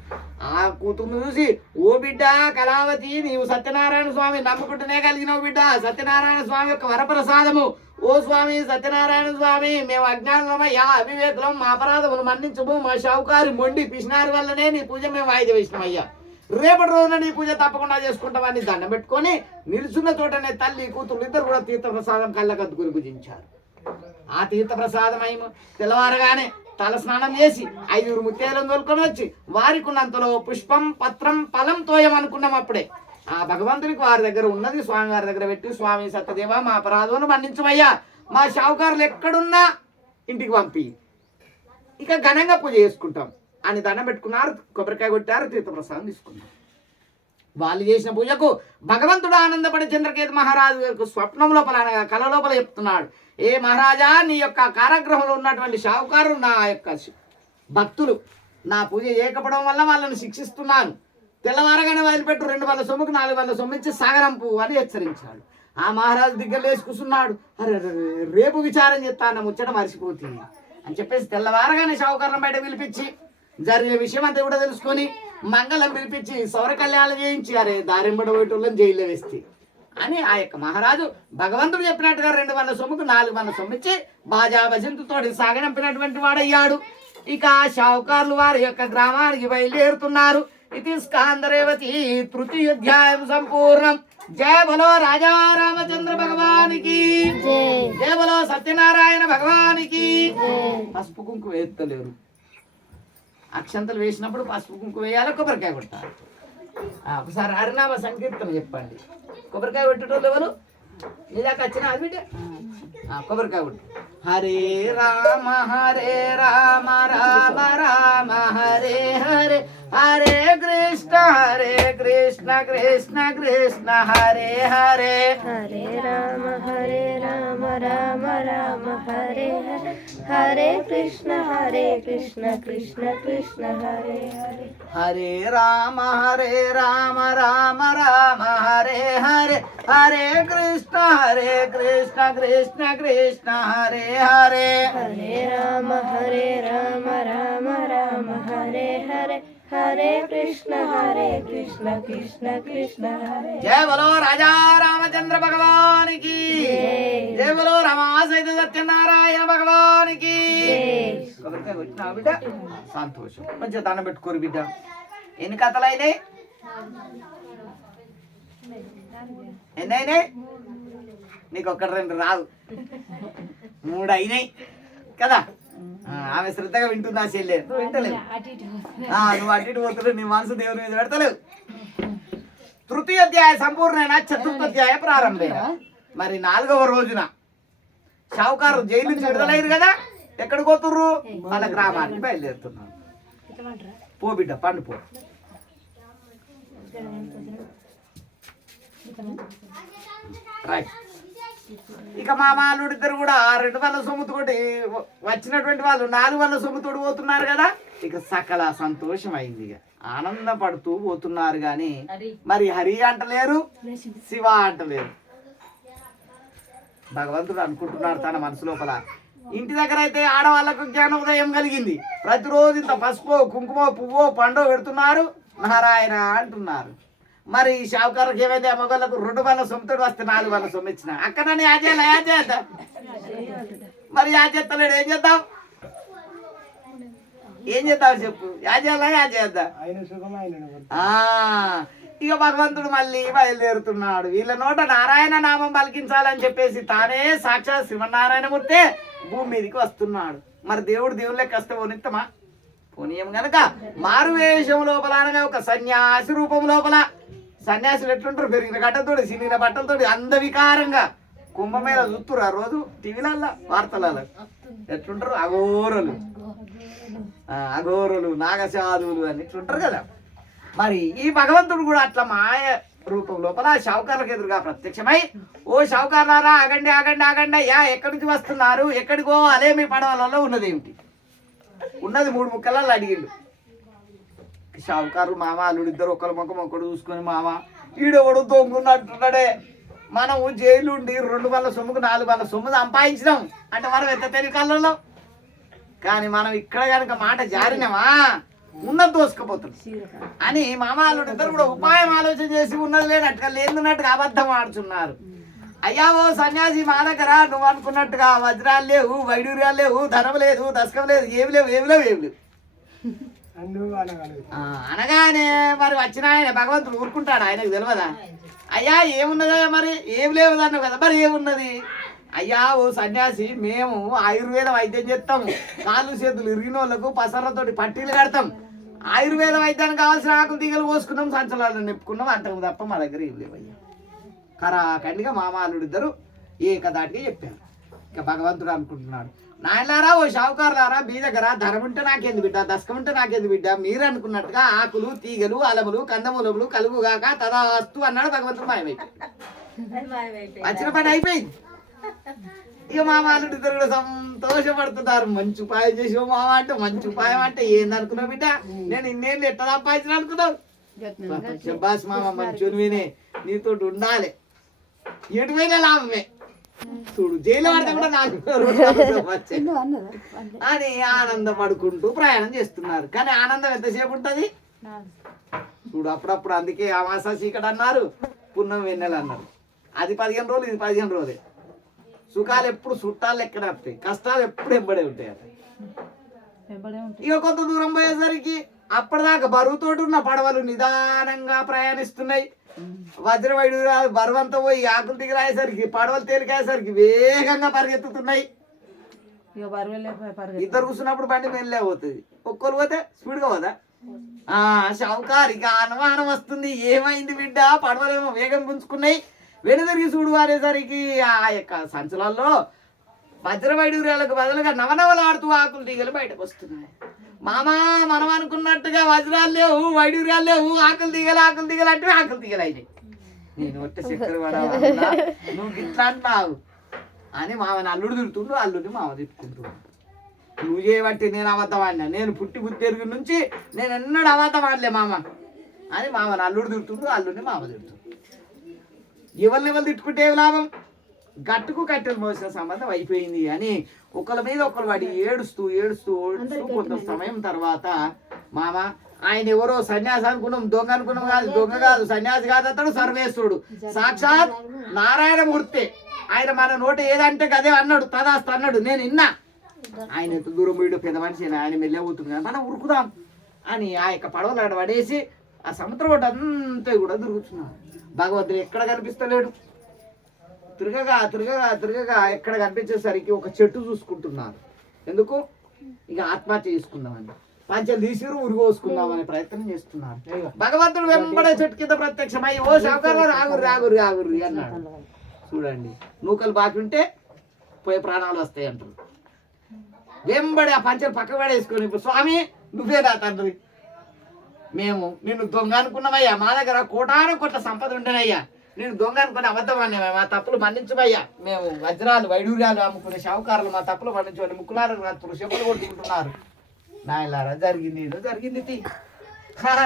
ఆ కూతురు చూసి, ఓ బిడ్డ కళావతి, నీవు సత్యనారాయణ స్వామి నమ్ముకుంటూనే కలిగినావు బిడ్డ, సత్యనారాయణ స్వామి యొక్క వరప్రసాదము. ఓ స్వామి సత్యనారాయణ స్వామి, మేము అజ్ఞానమయ్యా, అవివేకులం, మా అపరాధములు మన్నించము, మా షావుకారి మొండి పిసినారి వల్లనే నీ పూజ మేము వాయిదా వేసినామయ్యా, రేపటి రోజున నీ పూజ తప్పకుండా చేసుకుంటామని దండం పెట్టుకొని నిలుచున్న చోటనే తల్లి కూతురు ఇద్దరు కూడా తీర్థప్రసాదం కళ్ళకద్దుకుని పూజించారు. ఆ తీర్థప్రసాదం అయి తెల్లవారగానే తల స్నానం చేసి 5 ముత్యాలను తోలుకొని వచ్చి వారికి ఉన్నంతలో పుష్పం పత్రం ఫలం తోయమనుకున్నాం. అప్పుడే ఆ భగవంతునికి వారి దగ్గర ఉన్నది స్వామి వారి దగ్గర పెట్టి, స్వామి సత్యదేవ మా అపరాధమును మన్నించమయ్యా, మా షావుకారులు ఎక్కడున్నా ఇంటికి పంపి ఇక ఘనంగా పూజ చేసుకుంటాం అని దండం పెట్టుకున్నారు. కొబ్బరికాయ కొట్టారు, తీర్థప్రసాదం తీసుకున్నారు. వాళ్ళు చేసిన పూజకు భగవంతుడు ఆనందపడి చంద్రకేతు మహారాజు యొక్క స్వప్నం లోపల అనగా కళ లోపల చెప్తున్నాడు, ఏ మహారాజా, నీ యొక్క కారాగృహంలో ఉన్నటువంటి షావుకారు నా యొక్క భక్తులు నా పూజ చేయకపోవడం వల్ల వాళ్ళని శిక్షిస్తున్నాను. తెల్లవారగానే వదిలిపెట్టు, 200 సొమ్ముకు 400 సొమ్ము ఇచ్చి సాగరంపు అని హెచ్చరించాడు. ఆ మహారాజు దగ్గర లేచి కూర్చున్నాడు. అరే రేపు విచారం చేస్తాను, ముచ్చట మరిచిపోతుంది అని చెప్పేసి తెల్లవారగానే షావుకారులను బయట పిలిపించి జరిగిన విషయం అంతా కూడా తెలుసుకొని మంగళం పిలిపించి సౌర కళ్యాణం చేయించి, అరే దారింబడి పోయేటోళ్ళని జైల్లో వేస్తే అని ఆ యొక్క మహారాజు భగవంతుడు చెప్పినట్టుగా 200 సొమ్ముకు 400 సొమ్ము ఇచ్చి బాజా భజంతుతోటి సాగనంపినటువంటి వాడయ్యాడు. ఇక షావుకారులు వారి యొక్క గ్రామానికి బయలుదేరుతున్నారు. ఇది స్కాందరేవతి తృతీయోధ్యాయం సంపూర్ణం. జయ బలో రాజా రామచంద్ర భగవానికి, జయ బలో సత్యనారాయణ భగవానికి. పసుపు కుంకు వేస్తలేరు, అక్షంతలు వేసినప్పుడు పసుపు కుంకు వేయాలి, కొబ్బరికాయ కొట్టాలి. ఒకసారి హరినామ సంకీర్తన చెప్పండి. కొబ్బరికాయ కొట్టేటోళ్ళు ఎవరు? నీదాకా వచ్చిన అది బిడ్డ కొబ్బరికాయ కొట్టు. హరే రామ రామ రామ హరే హరే, హరే కృష్ణ కృష్ణ కృష్ణ హరే హరే, హరే రామ రామ రామ హరే హరే, హరే కృష్ణ కృష్ణ కృష్ణ హరే హరే, హరే రామ రామ రామ హరే హరే, హరే కృష్ణ కృష్ణ కృష్ణ హరే హరే, హరే రామ రామ హరే హరే, హరే కృష్ణ కృష్ణ కృష్ణ హరే. జయ బలో రాజా రామచంద్ర భగవానికి, జయ బలో రమాసైత సత్యనారాయణ భగవానికి. కొబ్బరికాయ వచ్చినా బిడ్డ సంతోషం, మంచిగా దండం పెట్టుకోరు బిడ్డ. ఎన్ని కథలు అయినాయి? ఎన్ని అయినాయి? నీకు 1-2 రాదు, 3 అయినాయి కదా. ఆమె శ్రద్ధగా వింటుందా చెల్లె? నువ్వు వింటలేవు, నువ్వు అటు ఇటు పోతున్నావు, నీ మనసు దేవుని మీద పెడతలేవు. తృతీయోధ్యాయ సంపూర్ణైన చతుర్థోధ్యాయ ప్రారంభమైన మరి 4వ రోజున షావుకారు జైలు నుంచి విడుదలయ్యారు కదా. ఎక్కడికి పోతుర్రు? వాళ్ళ గ్రామానికి బయలుదేరుతున్నారు. పో బిడ్డ పండు పో. రైట్. ఇక మా మాలుడిద్దరు కూడా 200 సొమ్ముతోటి వచ్చినటువంటి వాళ్ళు 400 సొమ్ముతోటి పోతున్నారు కదా. ఇక సకల సంతోషం అయింది, ఇక ఆనందపడుతూ పోతున్నారు. కానీ మరి హరి అంటలేరు, శివ అంటలేరు. భగవంతుడు అనుకుంటున్నాడు తన మనసు లోపల, ఇంటి దగ్గర అయితే ఆడవాళ్లకు జ్ఞానోదయం కలిగింది, ప్రతిరోజు ఇంత పసుపు కుంకుమ పువ్వు పండు పెడుతున్నారు, నారాయణ అంటున్నారు. మరి షావుకారులకు ఏమైతే మగవాళ్ళకు 200 సొమ్ముతోడు వస్తే 400 సొమ్ము ఇచ్చిన అక్కడ యాచేద్దా మరి యాచేస్తలేడు, ఏం చేద్దాం చెప్పు? యాచేద్దా? ఇక భగవంతుడు మళ్ళీ బయలుదేరుతున్నాడు. వీళ్ళ నోట నారాయణ నామం పలికించాలని చెప్పేసి తానే సాక్షాత్ శ్రీమన్నారాయణమూర్తే భూమి మీదకి వస్తున్నాడు. మరి దేవుడు లెక్క వస్తే పోనిత్తమా? పోనీయం గనక మారువేషం లోపల అనగా ఒక సన్యాసి రూపం లోపల, సన్యాసులు ఎట్లుంటారు? పెరిగిన గడ్డతోటి సినిన బట్టలతోటి అందవికారంగా కుంభమేళ చూస్తురు ఆ రోజు టీవీలల్లో వార్తలలో ఎట్లుంటారు? అఘోరులు నాగసాధువులు అని ఇట్లుంటారు కదా. మరి ఈ భగవంతుడు కూడా అట్లా మాయ రూపం లోపల షావుకారులకు ఎదురుగా ప్రత్యక్షమై, ఓ షావుకారులారా ఆగండి ఆగండి ఆగండి అయ్యా, ఎక్కడి నుంచి వస్తున్నారు? ఎక్కడికో అదే మీ పడవలలో ఉన్నది ఏమిటి? ఉన్నది 3 ముక్కలలో అడిగిండు. షావుకారు మామ అల్లుడిద్దరు ఒకరి ముఖం ఒకడు చూసుకొని, మామ ఈడెవడు దొంగున్నట్టున్నాడే, మనం జైలు ఉండి 2 బళ్ళ సొమ్ముకు 4 బళ్ళ సొమ్ము సంపాదించినాం అంటే మనం ఎంత తెలివి కళ్ళలో. కానీ మనం ఇక్కడ కనుక మాట జారినామా ఉన్నది దోసుకపోతుంది అని మామాలు ఇద్దరు కూడా ఉపాయం ఆలోచన చేసి ఉన్నది లేనట్టుగా లేనున్నట్టుగా అబద్ధం ఆడుతున్నారు. అయ్యా ఓ సన్యాసి మా దగ్గర నువ్వు అనుకున్నట్టుగా వజ్రాలు లేవు, వైడూర్యాలు లేవు, ధనం లేదు, దశకం లేదు, ఏమి లేవు. అనగానే మరి వచ్చిన ఆయన భగవంతుడు ఊరుకుంటాడు, ఆయనకు తెలియదా? అయ్యా ఏమున్నదా మరి ఏం లేవు అన్నావు కదా, మరి ఏమున్నది? అయ్యా ఓ సన్యాసి మేము ఆయుర్వేద వైద్యం చేస్తాము, కాళ్ళు చేతులు ఇరిగిన వాళ్ళకు పసర్లతోటి పట్టీలు కడతాం, ఆయుర్వేద వైద్యానికి కావాల్సిన ఆకులు తీగలు పోసుకున్నాం, సంచలాలను నిప్పుకున్నాం, అంతకు తప్ప మా దగ్గర ఏం లేవయ్యా. కరాఖండిగా మామాలుడు ఇద్దరు ఏకదాటిగా చెప్పారు. ఇక భగవంతుడు అనుకుంటున్నాడు, నాయనలారా ఓ షావుకారులారా, మీ దగ్గర ధనం ఉంటే నాకేంది బిడ్డ, దశకం ఉంటే నాకేంది బిడ్డ, మీరు అనుకున్నట్టుగా ఆకులు తీగలు అలములు కందమూలములు కలుగుగాక తదాస్తు అన్నాడు భగవంతుడు. మాయమైపోయి వచ్చిన పని అయిపోయింది. ఇక మామాలుడు ఇద్దరు కూడా సంతోషపడుతున్నారు. మంచి ఉపాయం చేసావు మామ అంటే, మంచి ఉపాయం అంటే ఏందనుకున్నావు బిడ్డ, నేను ఇన్నేళ్ళు ఎట్లా సంపాదించిన అనుకున్నావు? శబ్బాస్ మామ మంచోని వినే, నీతో ఉండాలి, ఎటువైనా లాభమే, చూడు జైలు పడితే కూడా నాకు అని ఆనందపడుకుంటూ ప్రయాణం చేస్తున్నారు. కానీ ఆనందం ఎంతసేపు ఉంటది చూడు. అప్పుడప్పుడు అందుకే అమాస చీకటి అన్నారు, పున్నం వెన్నెలు అన్నారు. అది 15 రోజులు, ఇది 15 రోజులే. సుఖాలు ఎప్పుడు చుట్టాలు ఎక్కడ వస్తాయి, కష్టాలు ఎప్పుడు ఎంబడే ఉంటాయి. ఇక కొంత దూరం పోయేసరికి అప్పటిదాకా బరువుతోటి ఉన్న పడవలు నిదానంగా ప్రయాణిస్తున్నాయి. వజ్రవైడు బరువంతా పోయి ఆకులు దిగిరాయేసరికి పడవలు తేలికాయేసరికి వేగంగా పరిగెత్తుతున్నాయి. ఇద్దరు కూర్చున్నప్పుడు బండి మెల్లే పోతుంది, ఒక్కరు పోతే స్పీడ్గా పోదా? షావుకారు ఇక అనుమానం వస్తుంది, ఏమైంది బిడ్డ, పడవలేమో వేగం పుంజుకున్నాయి. వెనుదిరిగి చూడు వారేసరికి ఆ యొక్క సంచులలో వజ్రవైడూర్యాలకు బదులుగా నవనవలాడుతూ ఆకులు తీగలు బయటకు వస్తున్నాయి. మామా మనం అనుకున్నట్టుగా వజ్రాలు లేవు, వైడూర్యాలు లేవు, ఆకులు తీగలు అంటే ఆకులు తీగలు అయినాయి. నేను ఒట్ట చక్కెర పడాలా, నువ్వు గిట్లా అంటున్నావు అని మామని అల్లుడు తిడుతుండు, అల్లుడిని మామ తిట్టుకుంటున్నాడు. నువ్వు చేయబట్టి నేను అబద్ధం ఆడినా, నేను పుట్టి బుద్ధి నుంచి నేను ఎన్నడూ అబద్ధం ఆడలే మామ అని మామని అల్లుడు తిడుతుండు, అల్లుడిని మామ తిడుతుండు. ఎవరు తిట్టుకుంటే ఏం లాభం? గట్టుకు కట్టెలు మోసిన సంబంధం అయిపోయింది అని ఒకళ్ళ మీద ఒకరు వాడి ఏడుస్తూ కొంత సమయం తర్వాత మామ ఆయన ఎవరో సన్యాసి అనుకున్నాం, దొంగ అనుకున్నాం, కాదు దొంగ కాదు, సన్యాసి కాదు, అతడు సర్వేశ్వరుడు, సాక్షాత్ నారాయణమూర్తి. ఆయన మన నోట ఏదంటే అదే అన్నాడు, తదాస్తు అన్నాడు. నేను విన్నా. ఆయన ఎంత దూరం పోయిడు, పెద్ద మనిషి, ఆయన మెల్లవుతుంది కదా, మనం ఉరుకుదాం అని ఆ యొక్క పడవలు పడేసి ఆ సముద్రం ఒడ్డు అంతా కూడా తిరుగుతున్నాడు. భగవంతుడు ఎక్కడ కనిపిస్తలేడు. తిరగగా ఎక్కడ కనిపించేసరికి ఒక చెట్టు చూసుకుంటున్నారు. ఎందుకు? ఇక ఆత్మహత్య చేసుకుందామని, పంచలు తీసిరు ఉరి పోసుకుందామనే ప్రయత్నం చేస్తున్నారు. భగవంతుడు వెంబడే చెట్టు కింద ప్రత్యక్షమై ఓ షావుకారు రాగుర్రి అన్నాడు. చూడండి, నూకలు బాకి ఉంటే పోయే ప్రాణాలు వస్తాయి అంటారు. వెంబడి ఆ పంచలు పక్క పడేసుకొని, ఇప్పుడు స్వామి నువ్వేనా తండ్రి, మేము నిన్ను దొంగ అనుకున్నామయ్యా, మా దగ్గర కోట్ల సంపద ఉండేనయ్యా, నేను దొంగ అనుకుని అబద్ధం అన్నామయ్యా, మా తప్పులు మన్నించమయ్యా, మేము వజ్రాలు వైడూర్యాలు అమ్ముకునే షావుకారులు మా తప్పులు మన్నించమని ముక్కులారు చెప్పులు కొట్టుకుంటున్నారు. నాయలారా జరిగింది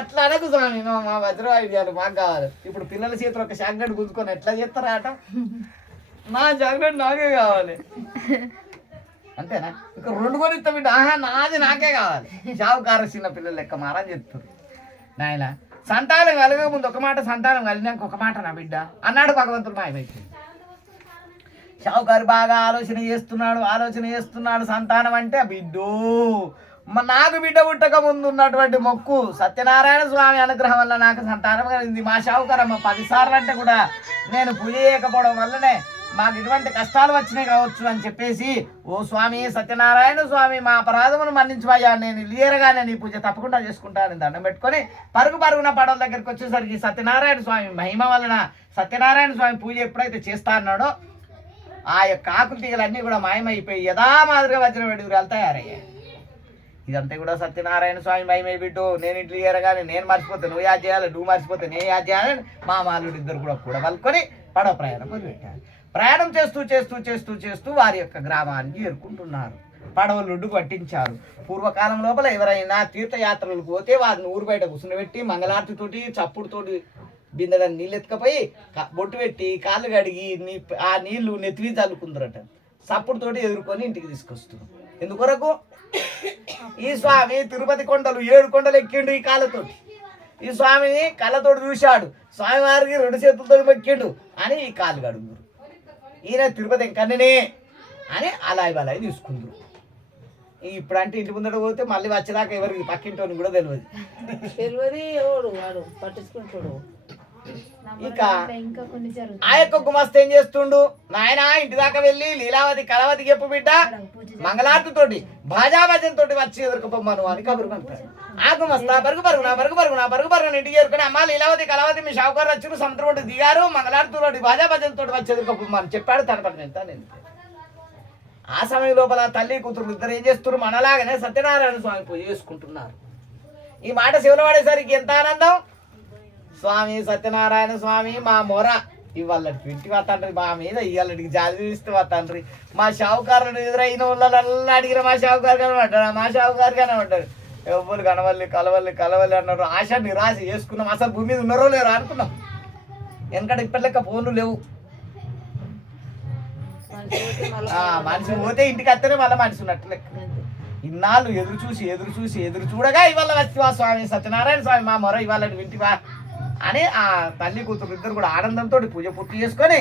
అట్లా అనకు స్వామి, మా వజ్ర వైద్యాలు మాకు కావాలి. ఇప్పుడు పిల్లల చేతిలో ఒక షాగడ్ గుంజుకొని ఎట్లా చేస్తారా ఆట, నా షాగడ్ నాకే కావాలి అంతేనా? ఇంకా 2 కొని ఇస్తాం బిడ్డ, నాది నాకే కావాలి. షావుకారు చిన్న పిల్లలు లెక్క మారని చెప్తారు. నాయన సంతానం కలగక ముందు ఒక మాట, సంతానం కలిగినాక ఒక మాట నా బిడ్డ అన్నాడు భగవంతుడు. మాయమైపోయింది. షావుకారు బాగా ఆలోచన చేస్తున్నాడు. సంతానం అంటే బిడ్డో, నాకు బిడ్డ పుట్టక ముందు ఉన్నటువంటి మొక్కు సత్యనారాయణ స్వామి అనుగ్రహం వల్ల నాకు సంతానం కలిగింది. మా షావుకారమ్మ 10 సార్లు అంటే కూడా నేను పూజ చేయకపోవడం వల్లనే మాకు ఇటువంటి కష్టాలు వచ్చినాయి కావచ్చు అని చెప్పేసి, ఓ స్వామి సత్యనారాయణ స్వామి మా అపరాధమును మన్నించవయ్యా, నేను ఇలియరగానే నీ పూజ తప్పకుండా చేసుకుంటానని దండం పెట్టుకొని పరుగున పడవల దగ్గరికి వచ్చేసరికి సత్యనారాయణ స్వామి మహిమ వలన సత్యనారాయణ స్వామి పూజ ఎప్పుడైతే చేస్తా అన్నాడో ఆ యొక్క ఆకులు తీగలన్నీ కూడా మాయమైపోయి యథామాదిరిగా వజ్రవైడూర్యాలు తయారయ్యాయి. ఇదంతా కూడా సత్యనారాయణ స్వామి మహిమే బిడ్డు. నేను ఇంట్లో ఏరగానే నేను మర్చిపోతే నువ్వు యాద్ చేయాలి, నువ్వు మర్చిపోతే నేను యాద్ చేయాలని మా మాల్లుడు ఇద్దరు కూడా కూడబలుకొని పడవ ప్రయాణం మొదలుపెట్టారు. ప్రయాణం చేస్తూ వారి యొక్క గ్రామానికి చేరుకుంటున్నారు. పడవలుడ్డు పట్టించారు. పూర్వకాలం లోపల ఎవరైనా తీర్థయాత్రలకు పోతే వారిని ఊరు బయట కూర్చుని పెట్టి మంగళారతితోటి చప్పుడుతోటి బిందెడ నీళ్ళు ఎత్తుకపోయి బొట్టు పెట్టి కాళ్ళు కడిగి ఆ నీళ్లు నెత్తివి చల్లుకుందరట. సప్పుడుతోటి ఎదుర్కొని ఇంటికి తీసుకొస్తున్నారు. ఎందుకొరకు? ఈ స్వామి తిరుపతి కొండలు 7 కొండలు ఎక్కిండు ఈ కాళ్ళతోటి. ఈ స్వామిని కళ్ళతోటి చూశాడు. స్వామివారికి 2 చేతులతో మొక్కిండు అని ఈ కాళ్ళు కడుగురు. ఈయన తిరుపతి ఎంకన్ననే అని అలాయి బలాయి తీసుకుందరు. ఇప్పుడు అంటే ఇంటి ముందట పోతే మళ్ళీ వచ్చేదాకా ఎవరికి పక్కింటోని కూడా తెలియదు. వాడు పట్టించుకుంటాడు. ఇక ఆ యొక్క గుమస్త ఏం చేస్తుండు, నాయన ఇంటి దాకా వెళ్ళి లీలావతి కళావతి చెప్పు బిడ్డ మంగళారతి తోటి భాజాభజన్ తోటి వచ్చి ఎదుర్కొమ్మను అని కబురు పంపాడు. ఆ గుమస్తా పరుగు పరుగున ఇంటికి చేరుకుని అమ్మ లీలావతి కళావతి మీ షావుకారు వచ్చి సముద్రం ఒడ్డు దిగారు, మంగళారతి తోటి భాజాభజన్ తోటి వచ్చి ఎదుర్కొమ్మని చెప్పాడు. తన పట్ల నేను ఆ సమయం లోపల తల్లి కూతురు ఇద్దరు ఏం చేస్తున్నారు, మనలాగానే సత్యనారాయణ స్వామి పూజ చేసుకుంటున్నారు. ఈ మాట శివులు పడేసరికి ఎంత ఆనందం. స్వామి సత్యనారాయణ స్వామి మా మొర ఇవాళకి ఇంటికి వస్తాండ్రి, మా మీద ఇవాళకి జాలి చూస్తే వస్తాండ్రి. మా షావుకారులను ఎదురైన వాళ్ళ అడిగిన మా షావుకారు కనబడ్డాడు, మా షావుకారు కనబడ్డాడు. ఎవ్వరు కలవల్లి అన్నారు. ఆశ నిరాశ చేసుకున్నాం. అసలు భూమి మీద ఉన్నారో లేరో అనుకున్నాం. ఎందుకంటే ఇప్పటిలెక్క ఫోన్లు లేవు. మనిషి పోతే ఇంటికి వస్తేనే మళ్ళీ మనిషి ఉన్నట్టు లెక్క. ఇన్నాళ్ళు ఎదురు చూడగా ఇవాళ వస్తివా స్వామి సత్యనారాయణ స్వామి మా మొర ఇవాళ వింటివా అని ఆ తల్లి కూతురు ఇద్దరు కూడా ఆనందంతో పూజ పూర్తి చేసుకొని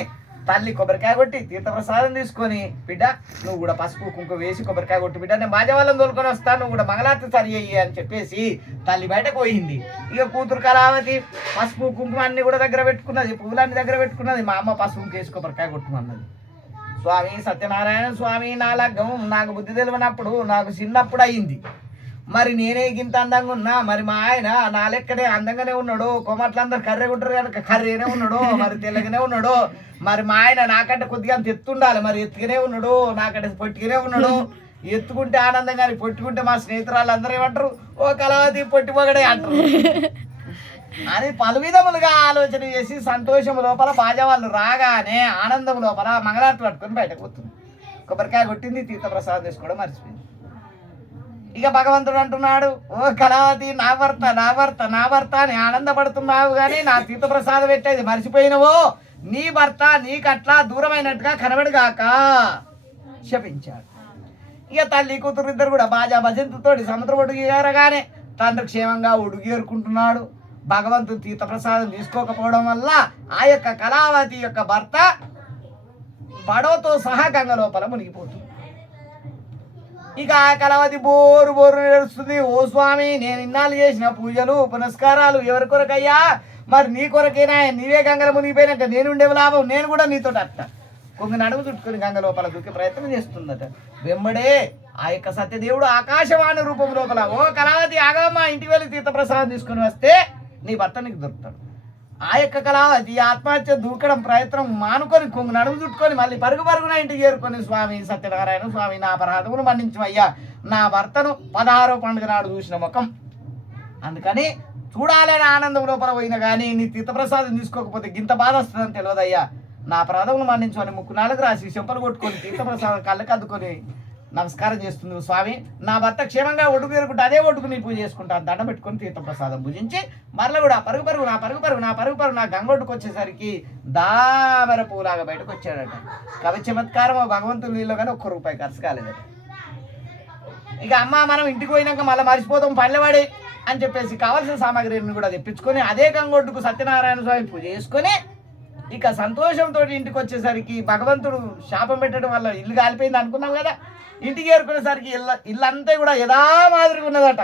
తల్లి కొబ్బరికాయ కొట్టి తీర్థప్రసాదం తీసుకొని, బిడ్డ నువ్వు కూడా పసుపు కుంకుమ వేసి కొబ్బరికాయ కొట్టి బిడ్డ నేను బాజా వాళ్ళని తోలుకొని వస్తాను, నువ్వు కూడా మంగళారతి సరి అయ్యి అని చెప్పేసి తల్లి బయటకు పోయింది. ఇక కూతురు కళావతి పసుపు కుంకుమ అన్ని కూడా దగ్గర పెట్టుకున్నది, పువ్వులన్నీ దగ్గర పెట్టుకున్నది. మా అమ్మ పసుపు వేసి కొబ్బరికాయ కొట్టుమన్నది. స్వామి సత్యనారాయణ స్వామి నా లగ్గం నాకు బుద్ధి తెలియనప్పుడు నాకు చిన్నప్పుడు అయింది. మరి నేనే గింత అందంగా ఉన్నా, మరి మా ఆయన నా లెక్కనే అందంగానే ఉన్నాడు. కొమట్లందరూ కర్రెగుంటారు కనుక కర్రేనే ఉన్నాడు, మరి తెల్లగానే ఉన్నాడు. మరి మా ఆయన నాకంటే కొద్దిగా అంత ఎత్తుండాలి, మరి ఎత్తుగానే ఉన్నాడు, నాకంటే పొట్టిగానే ఉన్నాడు. ఎత్తుకుంటే ఆనందం కానీ పొట్టుకుంటే మా స్నేహితురాళ్ళు అందరూ ఏమంటారు, ఓ కళావతి పొట్టి పొగడే అంటారు అని పలు విధములుగా ఆలోచన చేసి సంతోషం లోపల బాజా వాళ్ళు రాగానే ఆనందం లోపల మంగళారతి పట్టుకొని బయటకు పోతుంది. కొబ్బరికాయ కొట్టింది, తీర్థప్రసాదం తీసుకోవడం మర్చిపోయింది. ఇక భగవంతుడు అంటున్నాడు, ఓ కళావతి నా భర్త అని ఆనందపడుతున్నావు కానీ నా తీర్థప్రసాదం పెట్టేది మర్చిపోయినవో, నీ భర్త నీకట్లా దూరమైనట్టుగా కనబడుగాక శపించాడు. ఇక తల్లి కూతురు ఇద్దరు కూడా బాజా భజంతుతోటి సముద్రం ఒడ్డుకి ఏరగానే తండ్రి క్షేమంగా ఒడుగు ఏరుకుంటున్నాడు. భగవంతుడు తీర్థప్రసాదం తీసుకోకపోవడం వల్ల ఆ యొక్క కళావతి యొక్క భర్త పడవతో సహా గంగ లోపల మునిగిపోతుంది. ఇక ఆ కళావతి బోరు నడుస్తుంది. ఓ స్వామి నేను ఇన్నాళ్ళు చేసిన పూజలు పునస్కారాలు ఎవరి కొరకయ్యా, మరి నీ కొరకైనా నీవే గంగలో మునిగిపోయినాక నేను ఉండేవి లాభం, నేను కూడా నీతో అట్ట కొంగ నడుము చుట్టుకుని గంగ లోపల దూకే ప్రయత్నం చేస్తుందట. వెంబడే ఆ యొక్క సత్యదేవుడు ఆకాశవాణి రూపం లోపల, ఓ కళావతి ఆగమ్మా ఇంటికి వెళ్ళి తీర్థప్రసాదం తీసుకుని వస్తే నీ భర్త నీకు దొరుకుతాడు. ఆ యొక్క కళావతి ఆత్మహత్య దూకడం ప్రయత్నం మానుకొని కొంగు నడుము చుట్టుకొని మళ్ళీ పరుగున ఇంటికి చేరుకొని, స్వామి సత్యనారాయణ స్వామి నా అపరాధమును మన్నించమయ్యా, నా భర్తను 16వ పండుగ నాడు చూసిన ముఖం, అందుకని చూడాలని ఆనందం లోపల పోయినా కానీ నీ తీర్థప్రసాదం తీసుకోకపోతే గింత బాధ వస్తుందని తెలియదయ్యా, నా అపరాధమును మన్నించమని ముక్కు నాలుగు రాసి చెంపలు కొట్టుకొని తీర్థప్రసాదం కళ్ళకి అద్దుకొని నమస్కారం చేస్తుంది. స్వామి నా భర్త క్షేమంగా ఒడుగు ఎరుకుంటే అదే ఒడుగు నీ పూజ చేసుకుంటాను, దండం పెట్టుకొని తీర్థప్రసాదం భుజించి మరల కూడా పరుగు నా గంగొడ్డుకు వచ్చేసరికి దామర పూలాగా బయటకు వచ్చాడట. కవి చమత్కారం భగవంతుని నీళ్ళు కానీ ₹1 ఖర్చు కాలేదట. ఇక అమ్మ మనం ఇంటికి పోయినాక మళ్ళీ మర్చిపోతాం పళ్ళవాడి అని చెప్పేసి కావాల్సిన సామాగ్రిని కూడా తెప్పించుకొని అదే గంగొడ్డుకు సత్యనారాయణ స్వామి పూజ చేసుకొని ఇక సంతోషంతో ఇంటికి వచ్చేసరికి భగవంతుడు శాపం పెట్టడం వల్ల ఇల్లు కాలిపోయింది అనుకున్నాం కదా, ఇంటికి ఏరుకునేసరికి ఇల్లంతా కూడా యథా మాదిరిగా ఉన్నదట.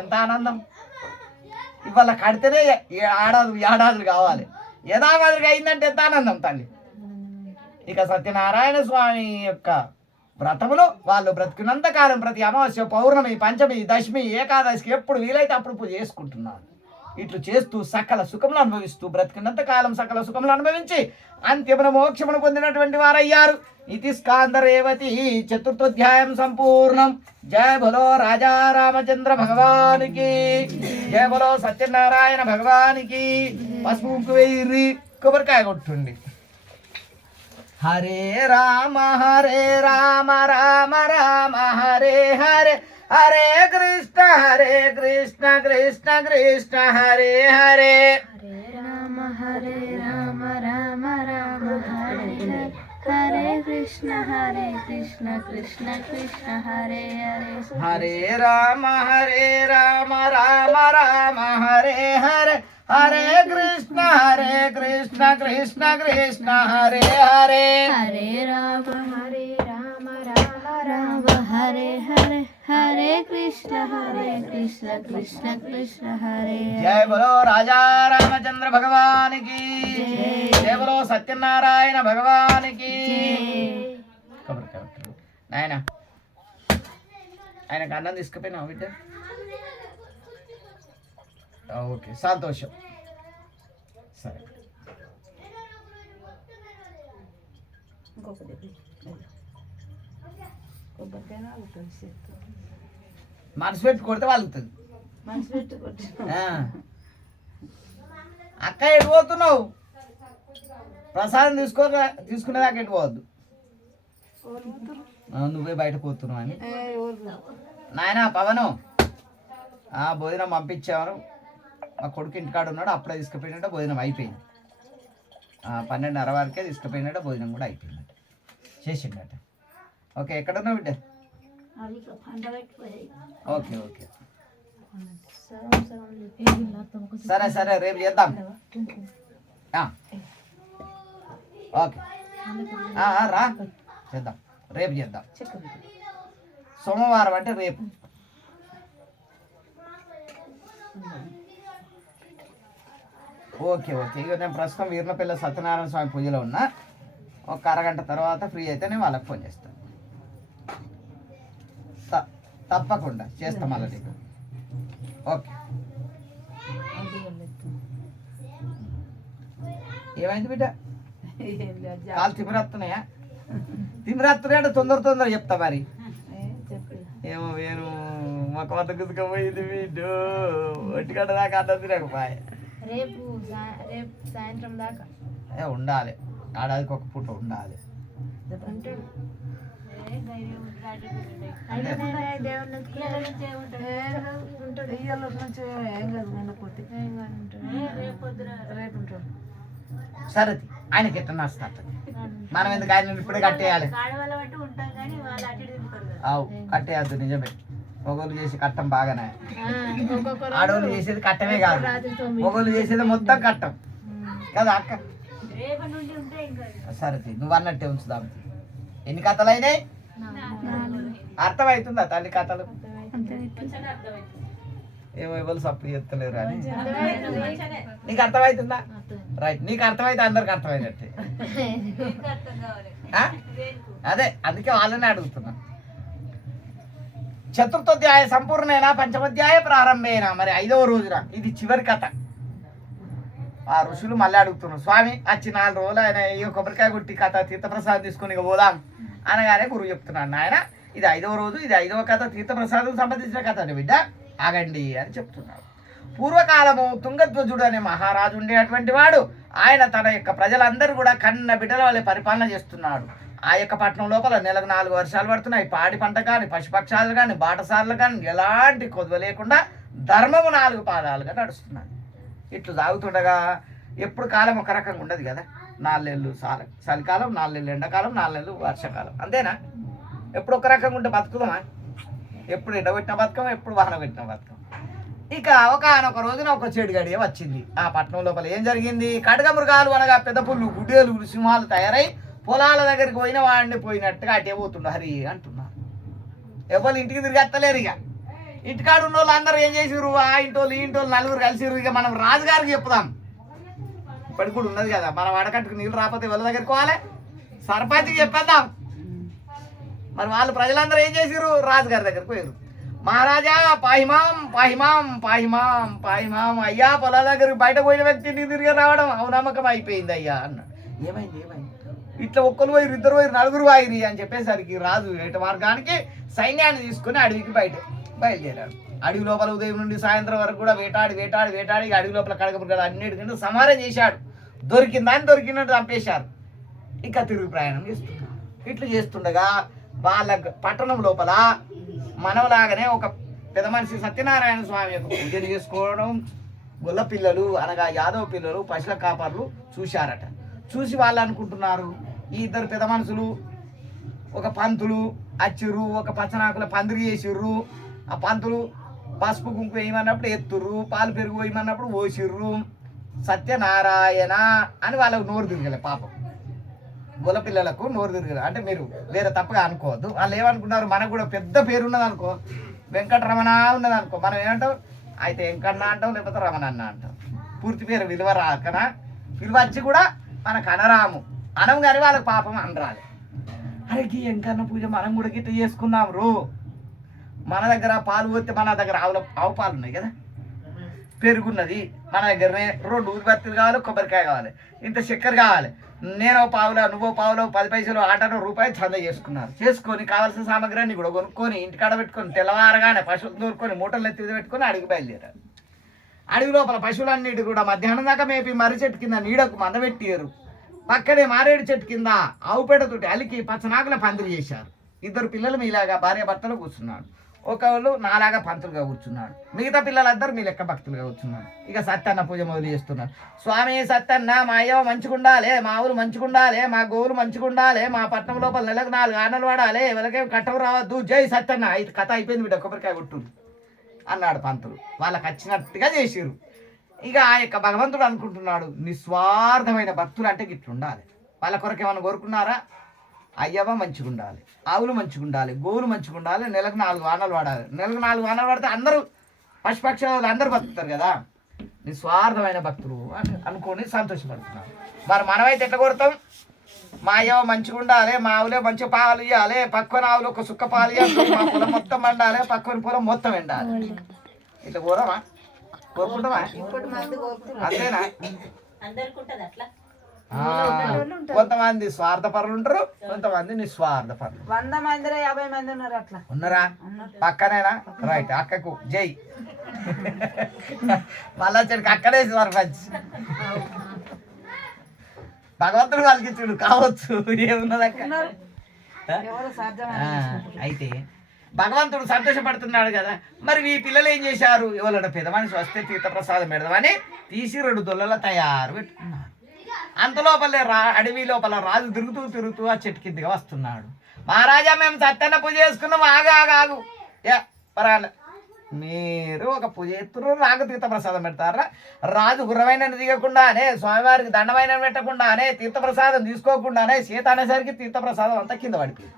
ఎంత ఆనందం. ఇవాళ కడితేనే ఏడాదులు కావాలి, యథా మాదిరిగా అయిందంటే ఎంత ఆనందం తల్లి. ఇక సత్యనారాయణ స్వామి యొక్క వ్రతములు వాళ్ళు బ్రతికినంత కాలం ప్రతి అమావాస్య పౌర్ణమి పంచమి దశమి ఏకాదశికి ఎప్పుడు వీలైతే అప్పుడు పూజ చేసుకుంటున్నారు. ఇట్లు చేస్తూ సకల సుఖములు అనుభవిస్తూ బ్రతికినంత కాలం సకల సుఖములు అనుభవించి అంత్యమున మోక్షమును పొందినటువంటి వారయ్యారు. ఇది స్కాందరేవతి 4థోధ్యాయం సంపూర్ణం. జయ బలో రాజా రామచంద్ర భగవానికి, జయ బలో సత్యనారాయణ భగవానికి. పసుపు వేయిర్రి, కొబ్బరికాయ కొట్టుండి. హరే రామ రామ రామ హరే హరే, హరే కృష్ణ కృష్ణ కృష్ణ హరే హరే, హరే రామ హరే రామ రామ రామ హరే హరే హరే కృష్ణ కృష్ణ కృష్ణ హరే హరే హరే రామ రామ రామ హరే హరే హరే కృష్ణ కృష్ణ కృష్ణ హరే హరే హరే రామ రామ రామ హరే హరే హరే కృష్ణ కృష్ణ కృష్ణ హరే జయ బలో రాజా రామచంద్ర భగవానికి జయ బలో సత్యనారాయణ భగవానికి నాయన ఆయనకు అన్నం తీసుకుపోయినా బిడ్డ ఓకే సంతోషం సరే మనసు పెట్టి కొడితే వాళ్ళుతుంది మనసు పెట్టి కొట్టి అక్క ఎటు పోతున్నావు ప్రసాదం తీసుకునేదాకా ఎటు పోవద్దు నువ్వే బయట పోతున్నావు అని నాయన పవను భోజనం పంపించాను మా కొడుకు ఇంటికాడ ఉన్నాడు అప్పుడే తీసుకుపోయినట్టు భోజనం అయిపోయింది 12:30 వరకే తీసుకుపోయినట్టు భోజనం కూడా అయిపోయిందట చేసిండట ఓకే ఎక్కడున్నావు బిడ్డ ఓకే ఓకే సరే సరే రేపు చేద్దాం ఓకే రా చేద్దాం రేపు చేద్దాం సోమవారం అంటే రేపు ఓకే ఓకే ఇక నేను ప్రస్తుతం వీర్లపల్లి సత్యనారాయణ స్వామి పూజలో ఉన్నా ఒక అరగంట తర్వాత ఫ్రీ అయితే నేను వాళ్ళకి ఫోన్ చేస్తాను తప్పకుండా చేస్తాం అలా నీకు ఓకే ఏమైంది బిడ్డ కాలు తిమిరత్తున్నాయా తిమిరత్తున్నాయి అంటే తొందర చెప్తా మరి ఏమో నేను మాకు అంత గుర్తుకపోయింది వీడు ఒంటిగంట దాకా అన్నం తినకపోయా రేపు సాయంత్రం దాకా ఉండాలి ఏడాదికి ఒక పూట ఉండాలి సరే ఆయనకి ఎట్లా నడుస్తుంది మనం ఎందుకు ఆయన ఇప్పుడే కట్టేయాలి అవు కట్టేయద్దు నిజమే మొగోళ్ళు చేసి కట్టం బాగానే ఆడవాళ్ళు చేసేది కట్టమే కాదు మొగోళ్ళు చేసేది మొత్తం కట్టం కదా అక్క సరే నువ్వు అన్నట్టే ఉంచుదాం ఎన్ని కథలు అయినాయి అర్థమవుతుందా తల్లి కథలు ఏమో ఇవ్వాలి సప్పుడు చెప్తలేరు అని నీకు అర్థమవుతుందా రైట్ నీకు అర్థమైతే అందరికి అర్థమైనట్టే అదే అందుకే వాళ్ళనే అడుగుతున్నా చతుర్థోధ్యాయ సంపూర్ణేనా పంచమోధ్యాయ ప్రారంభేనా మరి 5వ రోజున ఇది చివరి కథ ఆ ఋషులు మళ్ళీ అడుగుతున్నారు స్వామి వచ్చి 4 రోజులు ఆయన ఈ కొబ్బరికాయ కొట్టి కథ తీర్థప్రసాదం తీసుకొని ఇక పోదాం అనగానే గురువు చెప్తున్నాడు నాయన ఇది 5వ రోజు ఇది 5వ కథ తీర్థప్రసాదం సంబంధించిన కథ అని బిడ్డ ఆగండి అని చెప్తున్నాడు పూర్వకాలము తుంగధ్వజుడు అనే మహారాజు ఉండేటువంటి వాడు ఆయన తన యొక్క ప్రజలందరూ కూడా కన్న బిడ్డల వల్లే పరిపాలన చేస్తున్నాడు ఆ యొక్క పట్టణం లోపల నెలకు 4 వర్షాలు పడుతున్నాయి పాడి పంట కానీ పశుపక్షాలు కానీ బాటసార్లు కానీ ఎలాంటి కొదువ లేకుండా ధర్మము 4 పాదాలుగా నడుస్తున్నాడు ఇట్లు సాగుతుండగా ఎప్పుడు కాలం ఒక రకంగా ఉండదు కదా 4 నెలలు చలికాలం 4 నెలలు ఎండాకాలం 4 నెలలు వర్షాకాలం అంతేనా ఎప్పుడు ఒక రకంగా ఉంటే బతుకుదామా ఎప్పుడు ఎండబెట్టిన బతుకం ఎప్పుడు వాహన పెట్టిన బతుకం ఇక ఒకనొక రోజున ఒక చెడు గడియ వచ్చింది ఆ పట్టణం లోపల ఏం జరిగింది కడగ మృగాలు అనగా పెద్ద పుల్లు గుడ్డేలు సింహాలు తయారై పొలాల దగ్గరికి పోయిన వాడిని పోయినట్టుగా అటే పోతుండ హరి అంటున్నారు ఎవరు ఇంటికి తిరిగి ఎత్తలేరు ఇక ఇంటికాడు ఉన్న వాళ్ళు అందరూ ఏం చేసిరు ఆ ఇంటోళ్ళు ఈ ఇంటోళ్ళు 4 కలిసిరు ఇక మనం రాజుగారికి చెప్పుదాం ఇప్పటికి కూడా ఉన్నది కదా మనం అడకట్టుకు నీళ్ళు రాకపోతే వాళ్ళ దగ్గరికి పోవాలి సర్పంచ్కి చెప్పేద్దాం మరి వాళ్ళు ప్రజలందరూ ఏం చేసిరు రాజుగారి దగ్గరికి పోయారు మహారాజా పాహిమాం పాహిమాం పాహిమాం పాహిమాం అయ్యా పొలాల దగ్గరికి బయట పోయిన వ్యక్తి ఇంటికి తిరిగి రావడం అవునమ్మకం అయిపోయింది అయ్యా అన్నాడు ఏమైంది ఇట్లా ఒక్కరు పోయి 2 పోయి 4 వాయిరి అని చెప్పేసరికి రాజు ఏట మార్గానికి సైన్యాన్ని తీసుకుని అడవికి బయలుదేరాడు అడవి లోపల ఉదయం నుండి సాయంత్రం వరకు కూడా వేటాడి అడవి లోపల కడగపురు అన్నిటికంటే సంహారం చేశాడు దొరికినట్టు చంపేశారు ఇంకా తిరుగు ప్రయాణం చేస్తున్నారు ఇట్లు చేస్తుండగా వాళ్ళ పట్టణం లోపల మనవలాగానే ఒక పెద్ద మనిషి సత్యనారాయణ స్వామి యొక్క పూజలు చేసుకోవడం గొల్ల పిల్లలు అనగా యాదవ పిల్లలు పశువుల కాపర్లు చూశారట. చూసి వాళ్ళు అనుకుంటున్నారు, ఈ ఇద్దరు పెద్ద మనుషులు ఒక పంతులు అచ్చిర్రు, ఒక పచ్చనాకుల పందిరి చేసిర్రు. ఆ పంతులు పసుపు కుంకుమ వేయమన్నప్పుడు ఎత్తుర్రు, పాలు పెరుగు వేయమన్నప్పుడు పోసిర్రు, సత్యనారాయణ అని వాళ్ళకు నోరు తిరగలే. పాపం గొల్ల పిల్లలకు నోరు తిరగలే. అంటే మీరు వేరే తప్పగా అనుకోవద్దు. వాళ్ళు ఏమనుకున్నారు, మనకు కూడా పెద్ద పేరు ఉన్నది అనుకో, వెంకటరమణ ఉన్నది అనుకో, మనం ఏమంటాం, అయితే వెంకన్న అంటాం, లేకపోతే రమణన్న అంటాం. పూర్తి పేరు విలువ రాకనా విలువ వచ్చి కూడా మనకు అనరాము, అనం కానీ వాళ్ళకి పాపం అనరాలి. అరే గీ వెంకన్న పూజ మనం కూడా గిట్ట చేసుకుందాం రో. మన దగ్గర పాలు పోతే మన దగ్గర ఆవు పాలు ఉన్నాయి కదా, పెరుగున్నది మన దగ్గరనే, 2 ఊదిబత్తీలు కావాలి, కొబ్బరికాయ కావాలి, ఇంత చక్కెర కావాలి. నేను పావులో, నువ్వో పావులో, 10 పైసలు, ఆటలో రూపాయి చంద చేసుకున్నారు. చేసుకొని కావాల్సిన సామాగ్రిని కూడా కొనుక్కొని ఇంటికాడ పెట్టుకొని తెల్లవారగానే పశువులు దూరుకొని మూటలు ఎత్తి పెట్టుకొని అడిగి బయలుదేరారు. అడవి లోపల పశువులన్నిటి కూడా మధ్యాహ్నం దాకా మేపి మర్రి చెట్టు కింద నీడకు మందబెట్టారు. పక్కనే మారేడు చెట్టు కింద ఆవుపేటతోటి అలికి పచ్చనాకుల పందిరి చేశారు. 2 పిల్లలు మీలాగా భార్య భర్తలు కూర్చున్నాడు. ఒకళ్ళు నాలాగా పంతులుగా కూర్చున్నాడు. మిగతా పిల్లలందరూ మీ లెక్క భక్తులుగా కూర్చున్నారు. ఇక సత్యన్న పూజ మొదలు చేస్తున్నారు. స్వామి సత్యన్న, మా అయ్యవ మంచిగుండాలి, మా ఊరు మంచిగుండాలి, మా గోవులు మంచిగుండాలి, మా పట్టణం లోపల నెలకు 4 ఆనలు వాడాలి, ఎవరికేం కట్టం రావద్దు, జై సత్యన్న. ఇది కథ అయిపోయింది బిడ్డ, కొబ్బరికాయ కొట్టు అన్నాడు పంతులు. వాళ్ళకి వచ్చినట్టుగా చేసిరు. ఇక ఆ యొక్క భగవంతుడు అనుకుంటున్నాడు, నిస్వార్థమైన భక్తులు అంటే గిట్లుండాలి. వాళ్ళ కొరకు ఏమైనా కోరుకున్నారా? అయ్యవ మంచిగుండాలి, ఆవులు మంచిగుండాలి, గోవులు మంచిగుండాలి, నెలకు 4 వానలు వాడాలి. నెలకు 4 వానలు వాడితే అందరూ పశుపక్షాలు అందరూ బతుకుతారు కదా. నిస్వార్థమైన భక్తులు అని అనుకొని సంతోషపడుతున్నారు. మరి మనమైతే ఎట్లా కొడతాం? మా అయ్యవ మంచిగుండాలి, మా ఆవులే మంచిగా పాలు ఇవ్వాలి, పక్కన ఆవులు ఒక సుక్క పాలు ఇవ్వాలి, మా పొలం మొత్తం వండాలి, పక్కన పొలం మొత్తం ఎండాలి. ఇట్లా కోరమా? కోరుకుంటామా? అంతేనా? కొంతమంది స్వార్థపరులు ఉంటారు, కొంతమంది నిస్వార్థపరులు. 100 మందిలో 50 మంది ఉన్నారు అట్లా. ఉన్నారా? పక్కనేనా? రైట్. అక్కకు జై. మళ్ళా చెడికి అక్కడే సర్పంచ్. భగవంతుడు వాళ్ళకి చూడు కావచ్చు, ఏమున్నది అక్క. అయితే భగవంతుడు సంతోషపడుతున్నాడు కదా. మరి ఈ పిల్లలు ఏం చేశారు? ఎవరైనా పెద్ద మనిషి వస్తే తీర్థప్రసాదం పెడదామని తీసి 2 దొల్లల తయారు పెట్టుకున్నారు. అంతలోపలే అడవి లోపల రాజు తిరుగుతూ ఆ చెట్టు కిందగా వస్తున్నాడు. మహారాజా, మేము సత్యన్న పూజ చేసుకున్నాం, ఆగు పరాలే, మీరు ఒక పూజ ఎత్తురు, నాకు తీర్థప్రసాదం పెడతారా? రాజు గుర్రమైన దిగకుండానే, స్వామివారికి దండమైన పెట్టకుండానే, తీర్థప్రసాదం తీసుకోకుండానే సీత అనేసరికి తీర్థప్రసాదం అంతా కింద పడిపోయింది.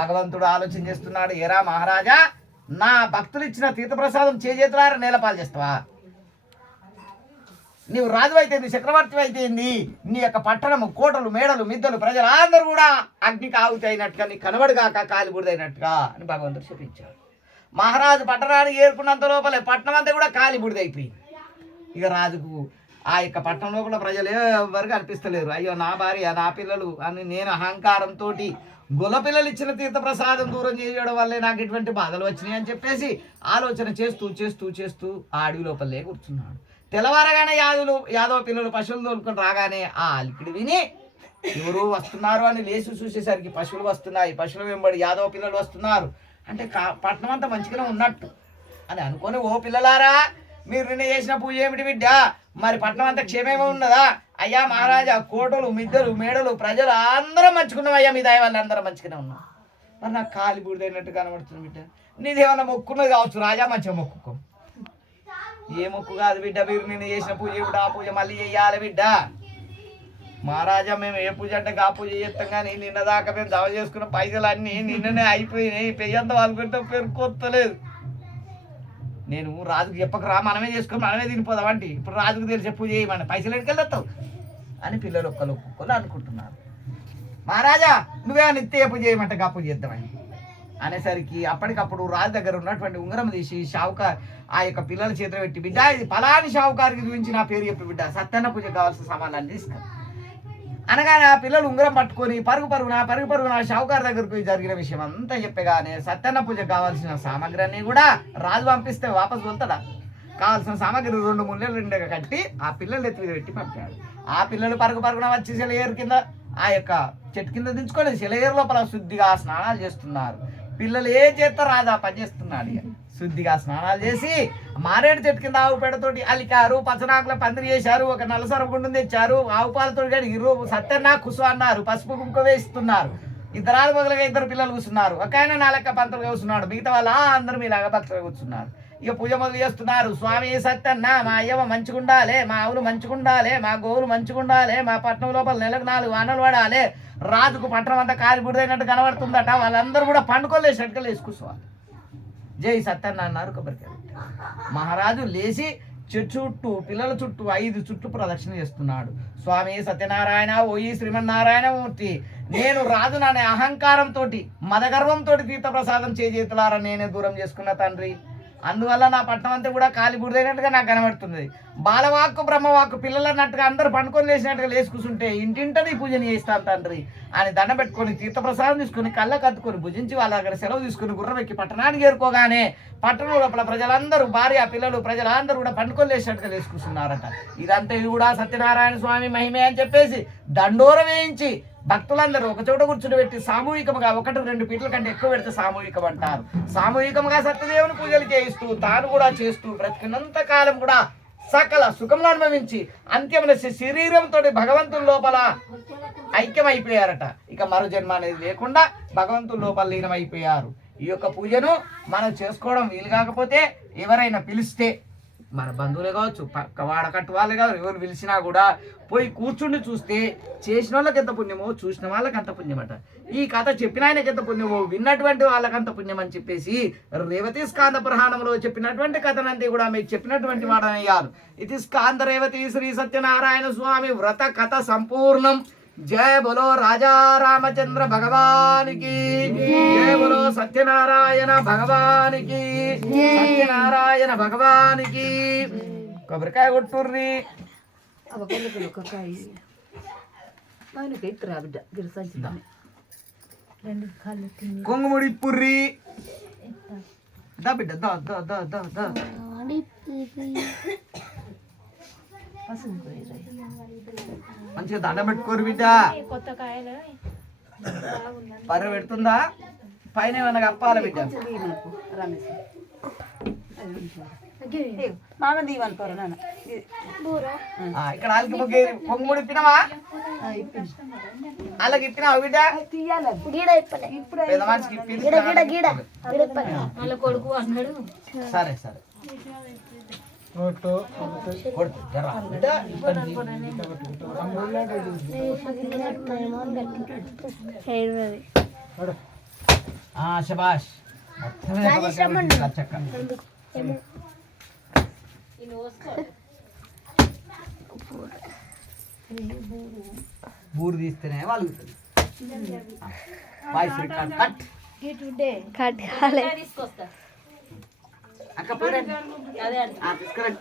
భగవంతుడు ఆలోచన చేస్తున్నాడు, ఏరా మహారాజా, నా భక్తులు ఇచ్చిన తీర్థప్రసాదం చేతులారా నేలపాలు చేస్తావా? నీవు రాజు అయితేంది, చక్రవర్తి అయితేంది, నీ యొక్క పట్టణము, కోటలు, మేడలు, మిద్దలు, ప్రజలు అందరూ కూడా అగ్నికి ఆహుతి అయినట్టుగా, నీ కనబడిగాక కాలిబుడిదైనట్టుగా అని భగవంతుడు చెప్పించాడు. మహారాజు పట్టణానికి ఏర్పడినంత లోపలే పట్టణం అంతా కూడా కాలిబుడిదైపోయింది. ఇక రాజుకు ఆ యొక్క పట్టణంలో కూడా ప్రజలు ఎవరికి అనిపిస్తలేరు. అయ్యో నా భార్య, నా పిల్లలు అని నేను అహంకారంతో గొల్ల పిల్లలు ఇచ్చిన తీర్థప్రసాదం దూరం చేయడం వల్లే నాకు ఇటువంటి బాధలు వచ్చినాయి అని చెప్పేసి ఆలోచన చేస్తూ ఆ అడవి లోపలే కూర్చున్నాడు. తెల్లవారగానే యాదవ పిల్లలు పశువులు తోలుకొని రాగానే ఆ అలికిడి విని ఎవరు వస్తున్నారు అని లేచి చూసేసరికి పశువులు వస్తున్నాయి. పశువుల వెంబడి యాదవ పిల్లలు వస్తున్నారు. అంటే పట్టణం అంతా మంచిగానే ఉన్నట్టు అని అనుకొని, ఓ పిల్లలారా, మీరు నిన్న చేసిన పూజ ఏమిటి బిడ్డ? మరి పట్టణం అంతా క్షేమేమో ఉన్నదా? అయ్యా మహారాజా, కోటలు, మిద్దలు, మేడలు, ప్రజలు అందరం మంచుకున్నాం అయ్యా, మీ దయ వాళ్ళు అందరం మంచిగానే ఉన్నాం. మరి నాకు కాలి బూడిదైనట్టు కనబడుతుంది బిడ్డ. నీదేమన్నా మొక్కున్నది కావచ్చు రాజా, మంచిగా మొక్కుకో. ఏ మొక్కు కాదు బిడ్డ, మీరు నిన్న చేసిన పూజ ఏమిటి? ఆ పూజ మళ్ళీ చెయ్యాలి బిడ్డ. మహారాజా, మేము ఏ పూజ అంటే ఆ పూజ చేస్తాం, కానీ నిన్న దాకా మేము జమ చేసుకున్న పైసలు అన్నీ నిన్ననే అయిపోయినాయి, పెయ్యంత వాళ్ళకుంటే పేరుకొత్తలేదు. నేను రాజుకు చెప్పకరా, మనమే చేసుకొని మనమే తినిపోదామంటే ఇప్పుడు రాజుకు తెలిసే పూజ చేయమని పైసలు ఎక్కడికెళ్తావు అని పిల్లలు ఒక్కరు అనుకుంటున్నారు. మహారాజా, నువ్వే నిత్య పూజ చేయమంటే గా పూజ చేద్దామని అనేసరికి అప్పటికప్పుడు రాజు దగ్గర ఉన్నటువంటి ఉంగరం తీసి షావుకార్ ఆ యొక్క పిల్లల చేతిలో పెట్టి, బిడ్డ ఇది ఫలాని షావుకారికి చూపించి నా పేరు చెప్పి బిడ్డ, సత్యన్న పూజ కావాల్సిన సామాన్లు తీసుకు అనగానే ఆ పిల్లలు ఉంగరం పట్టుకొని పరుగు పరుగున షావుకారు దగ్గరకు జరిగిన విషయం అంతా చెప్పగానే సత్యన్న పూజకు కావాల్సిన సామాగ్రి అన్ని కూడా రాజు పంపిస్తే వాపసు వెళ్తాడా? కావాల్సిన సామాగ్రి 2 ముళ్ళ కట్టి ఆ పిల్లలు ఎత్తి మీద పెట్టి పంపాడు. ఆ పిల్లలు పరుగున వచ్చి సెలయేరు కింద ఆ యొక్క చెట్టు కింద దించుకొని సెలయేరు లోపల శుద్ధిగా స్నానాలు చేస్తున్నారు. పిల్లలు ఏం చేస్తారు రాజు ఆ పని చేస్తున్నాడు. ఇక శుద్ధిగా స్నానాలు చేసి మారేడు చెట్టు కింద ఆవు పేడతోటి అలికారు, పచ్చనాకుల పందిరి చేశారు, ఒక నల్లసరం గుండం తెచ్చారు, ఆవు పాలతో కడిగిర్రు, సత్యన్న కుసు అన్నారు, పసుపు కుంకుమ వేస్తున్నారు. ఇద్దరాలు మొదలుగా ఇద్దరు పిల్లలు కూర్చున్నారు. ఒక ఆయన నా లెక్క పంతులుగా కూర్చున్నాడు, మిగతా వాళ్ళు అందరూ మీలాగా భక్తులుగా కూర్చున్నారు. ఇక పూజ మొదలు చేస్తున్నారు. స్వామి సత్యన్న మా అయ్యవ మంచిగుండాలే, మా ఆవులు మంచిగుండాలే, మా గోవులు మంచిగుండాలే, మా పట్నం లోపల నెలకు 4 వానలు పడాలి, రాజుకు పట్టణం అంతా కాలి బుడిదైనట్టు కనబడుతుందట, వాళ్ళందరూ కూడా పండుకోలే షట్కలు వేసి కూర్చోవాలి. జై సత్యన్న అన్నారు. కొబ్బరికాయ మహారాజు లేచి చెట్టు చుట్టూ పిల్లల చుట్టూ 5 చుట్లు ప్రదక్షిణ చేస్తున్నాడు. స్వామి సత్యనారాయణ ఓయి శ్రీమన్నారాయణమూర్తి, నేను రాజుననే అహంకారంతో మదగర్వంతో తీర్థప్రసాదం చేతులారా నేనే దూరం చేసుకున్న తండ్రి, అందువల్ల నా పట్టణం అంతా కూడా కాలి బుడిదైనట్టుగా నాకు కనబడుతుంది. బాలవాక్కు బ్రహ్మవాక్కు పిల్లలన్నట్టుగా అందరూ పండుకొని లేచినట్టుగా లేచి కూర్చుంటే ఇంటింటని పూజని చేస్తాను తండ్రి అని దండ పెట్టుకొని తీర్థప్రసాదం తీసుకొని కళ్ళకు అద్దుకొని భుజించి వాళ్ళ దగ్గర సెలవు తీసుకుని గుర్రం ఎక్కి పట్టణానికి చేరుకోగానే పట్టణం లోపల ప్రజలందరూ భార్య పిల్లలు ప్రజలందరూ కూడా పండుకొని లేచినట్టుగా లేచి కూర్చున్నారట. ఇదంతా ఇది కూడా సత్యనారాయణ స్వామి మహిమే అని చెప్పేసి దండోర వేయించి భక్తులందరూ ఒక చోట కూర్చుని పెట్టి సామూహికంగా 1-2 పీటల కంటే ఎక్కువ పెడితే సామూహికం అంటారు. సామూహికంగా సత్యదేవుని పూజలు చేయిస్తూ తాను కూడా చేస్తూ బ్రతికినంత కాలం కూడా సకల సుఖంలో అనుభవించి అంత్యమైన శరీరంతో భగవంతుని లోపల ఐక్యమైపోయారట. ఇక మరో జన్మ అనేది లేకుండా భగవంతుని లోపల లీనమైపోయారు. ఈ యొక్క పూజను మనం చేసుకోవడం వీలు కాకపోతే ఎవరైనా పిలిస్తే మన బంధువులే కావచ్చు, పక్క వాడకట్టు వాళ్ళే కావచ్చు, ఎవరు పిలిచినా కూడా పోయి కూర్చుండి చూస్తే చేసిన వాళ్ళకి ఎంత పుణ్యమో చూసిన వాళ్ళకి అంత పుణ్యమట. ఈ కథ చెప్పిన ఆయనకి ఎంత పుణ్యమో విన్నటువంటి వాళ్ళకంత పుణ్యం అని చెప్పేసి రేవతి స్కాంద పురాణంలో చెప్పినటువంటి కథనంతా కూడా మీకు చెప్పినటువంటి వాడనయ్యారు. ఇది స్కాంద రేవతి శ్రీ సత్యనారాయణ స్వామి వ్రత కథ సంపూర్ణం. జయ బోలో రాజా రామచంద్ర భగవానికి, జయ బోలో సత్యనారాయణ భగవానికి, సత్యనారాయణ భగవానికి. కొబ్బరికాయ కొట్టుర్రి. కొంగుముడి పుర్రి దా బిడ్డ దా దా దా దా దా. మంచిగా దండం పెట్టుకోరు బిడ్డ. పర్ర పెడుతుందా పైన ఏమన్నా కప్పాల బిడ్డ. ఇక్కడ వాళ్ళకి పొంగుముడి ఇప్పినావా, వాళ్ళకి ఇప్పినావా బిడ్డ? పెద్ద మనిషికి ఇప్పింది. సరే సరే శబాష్. బూరు తీస్తేనే వాళ్ళుతుంది. అక్క తీసుకురండి.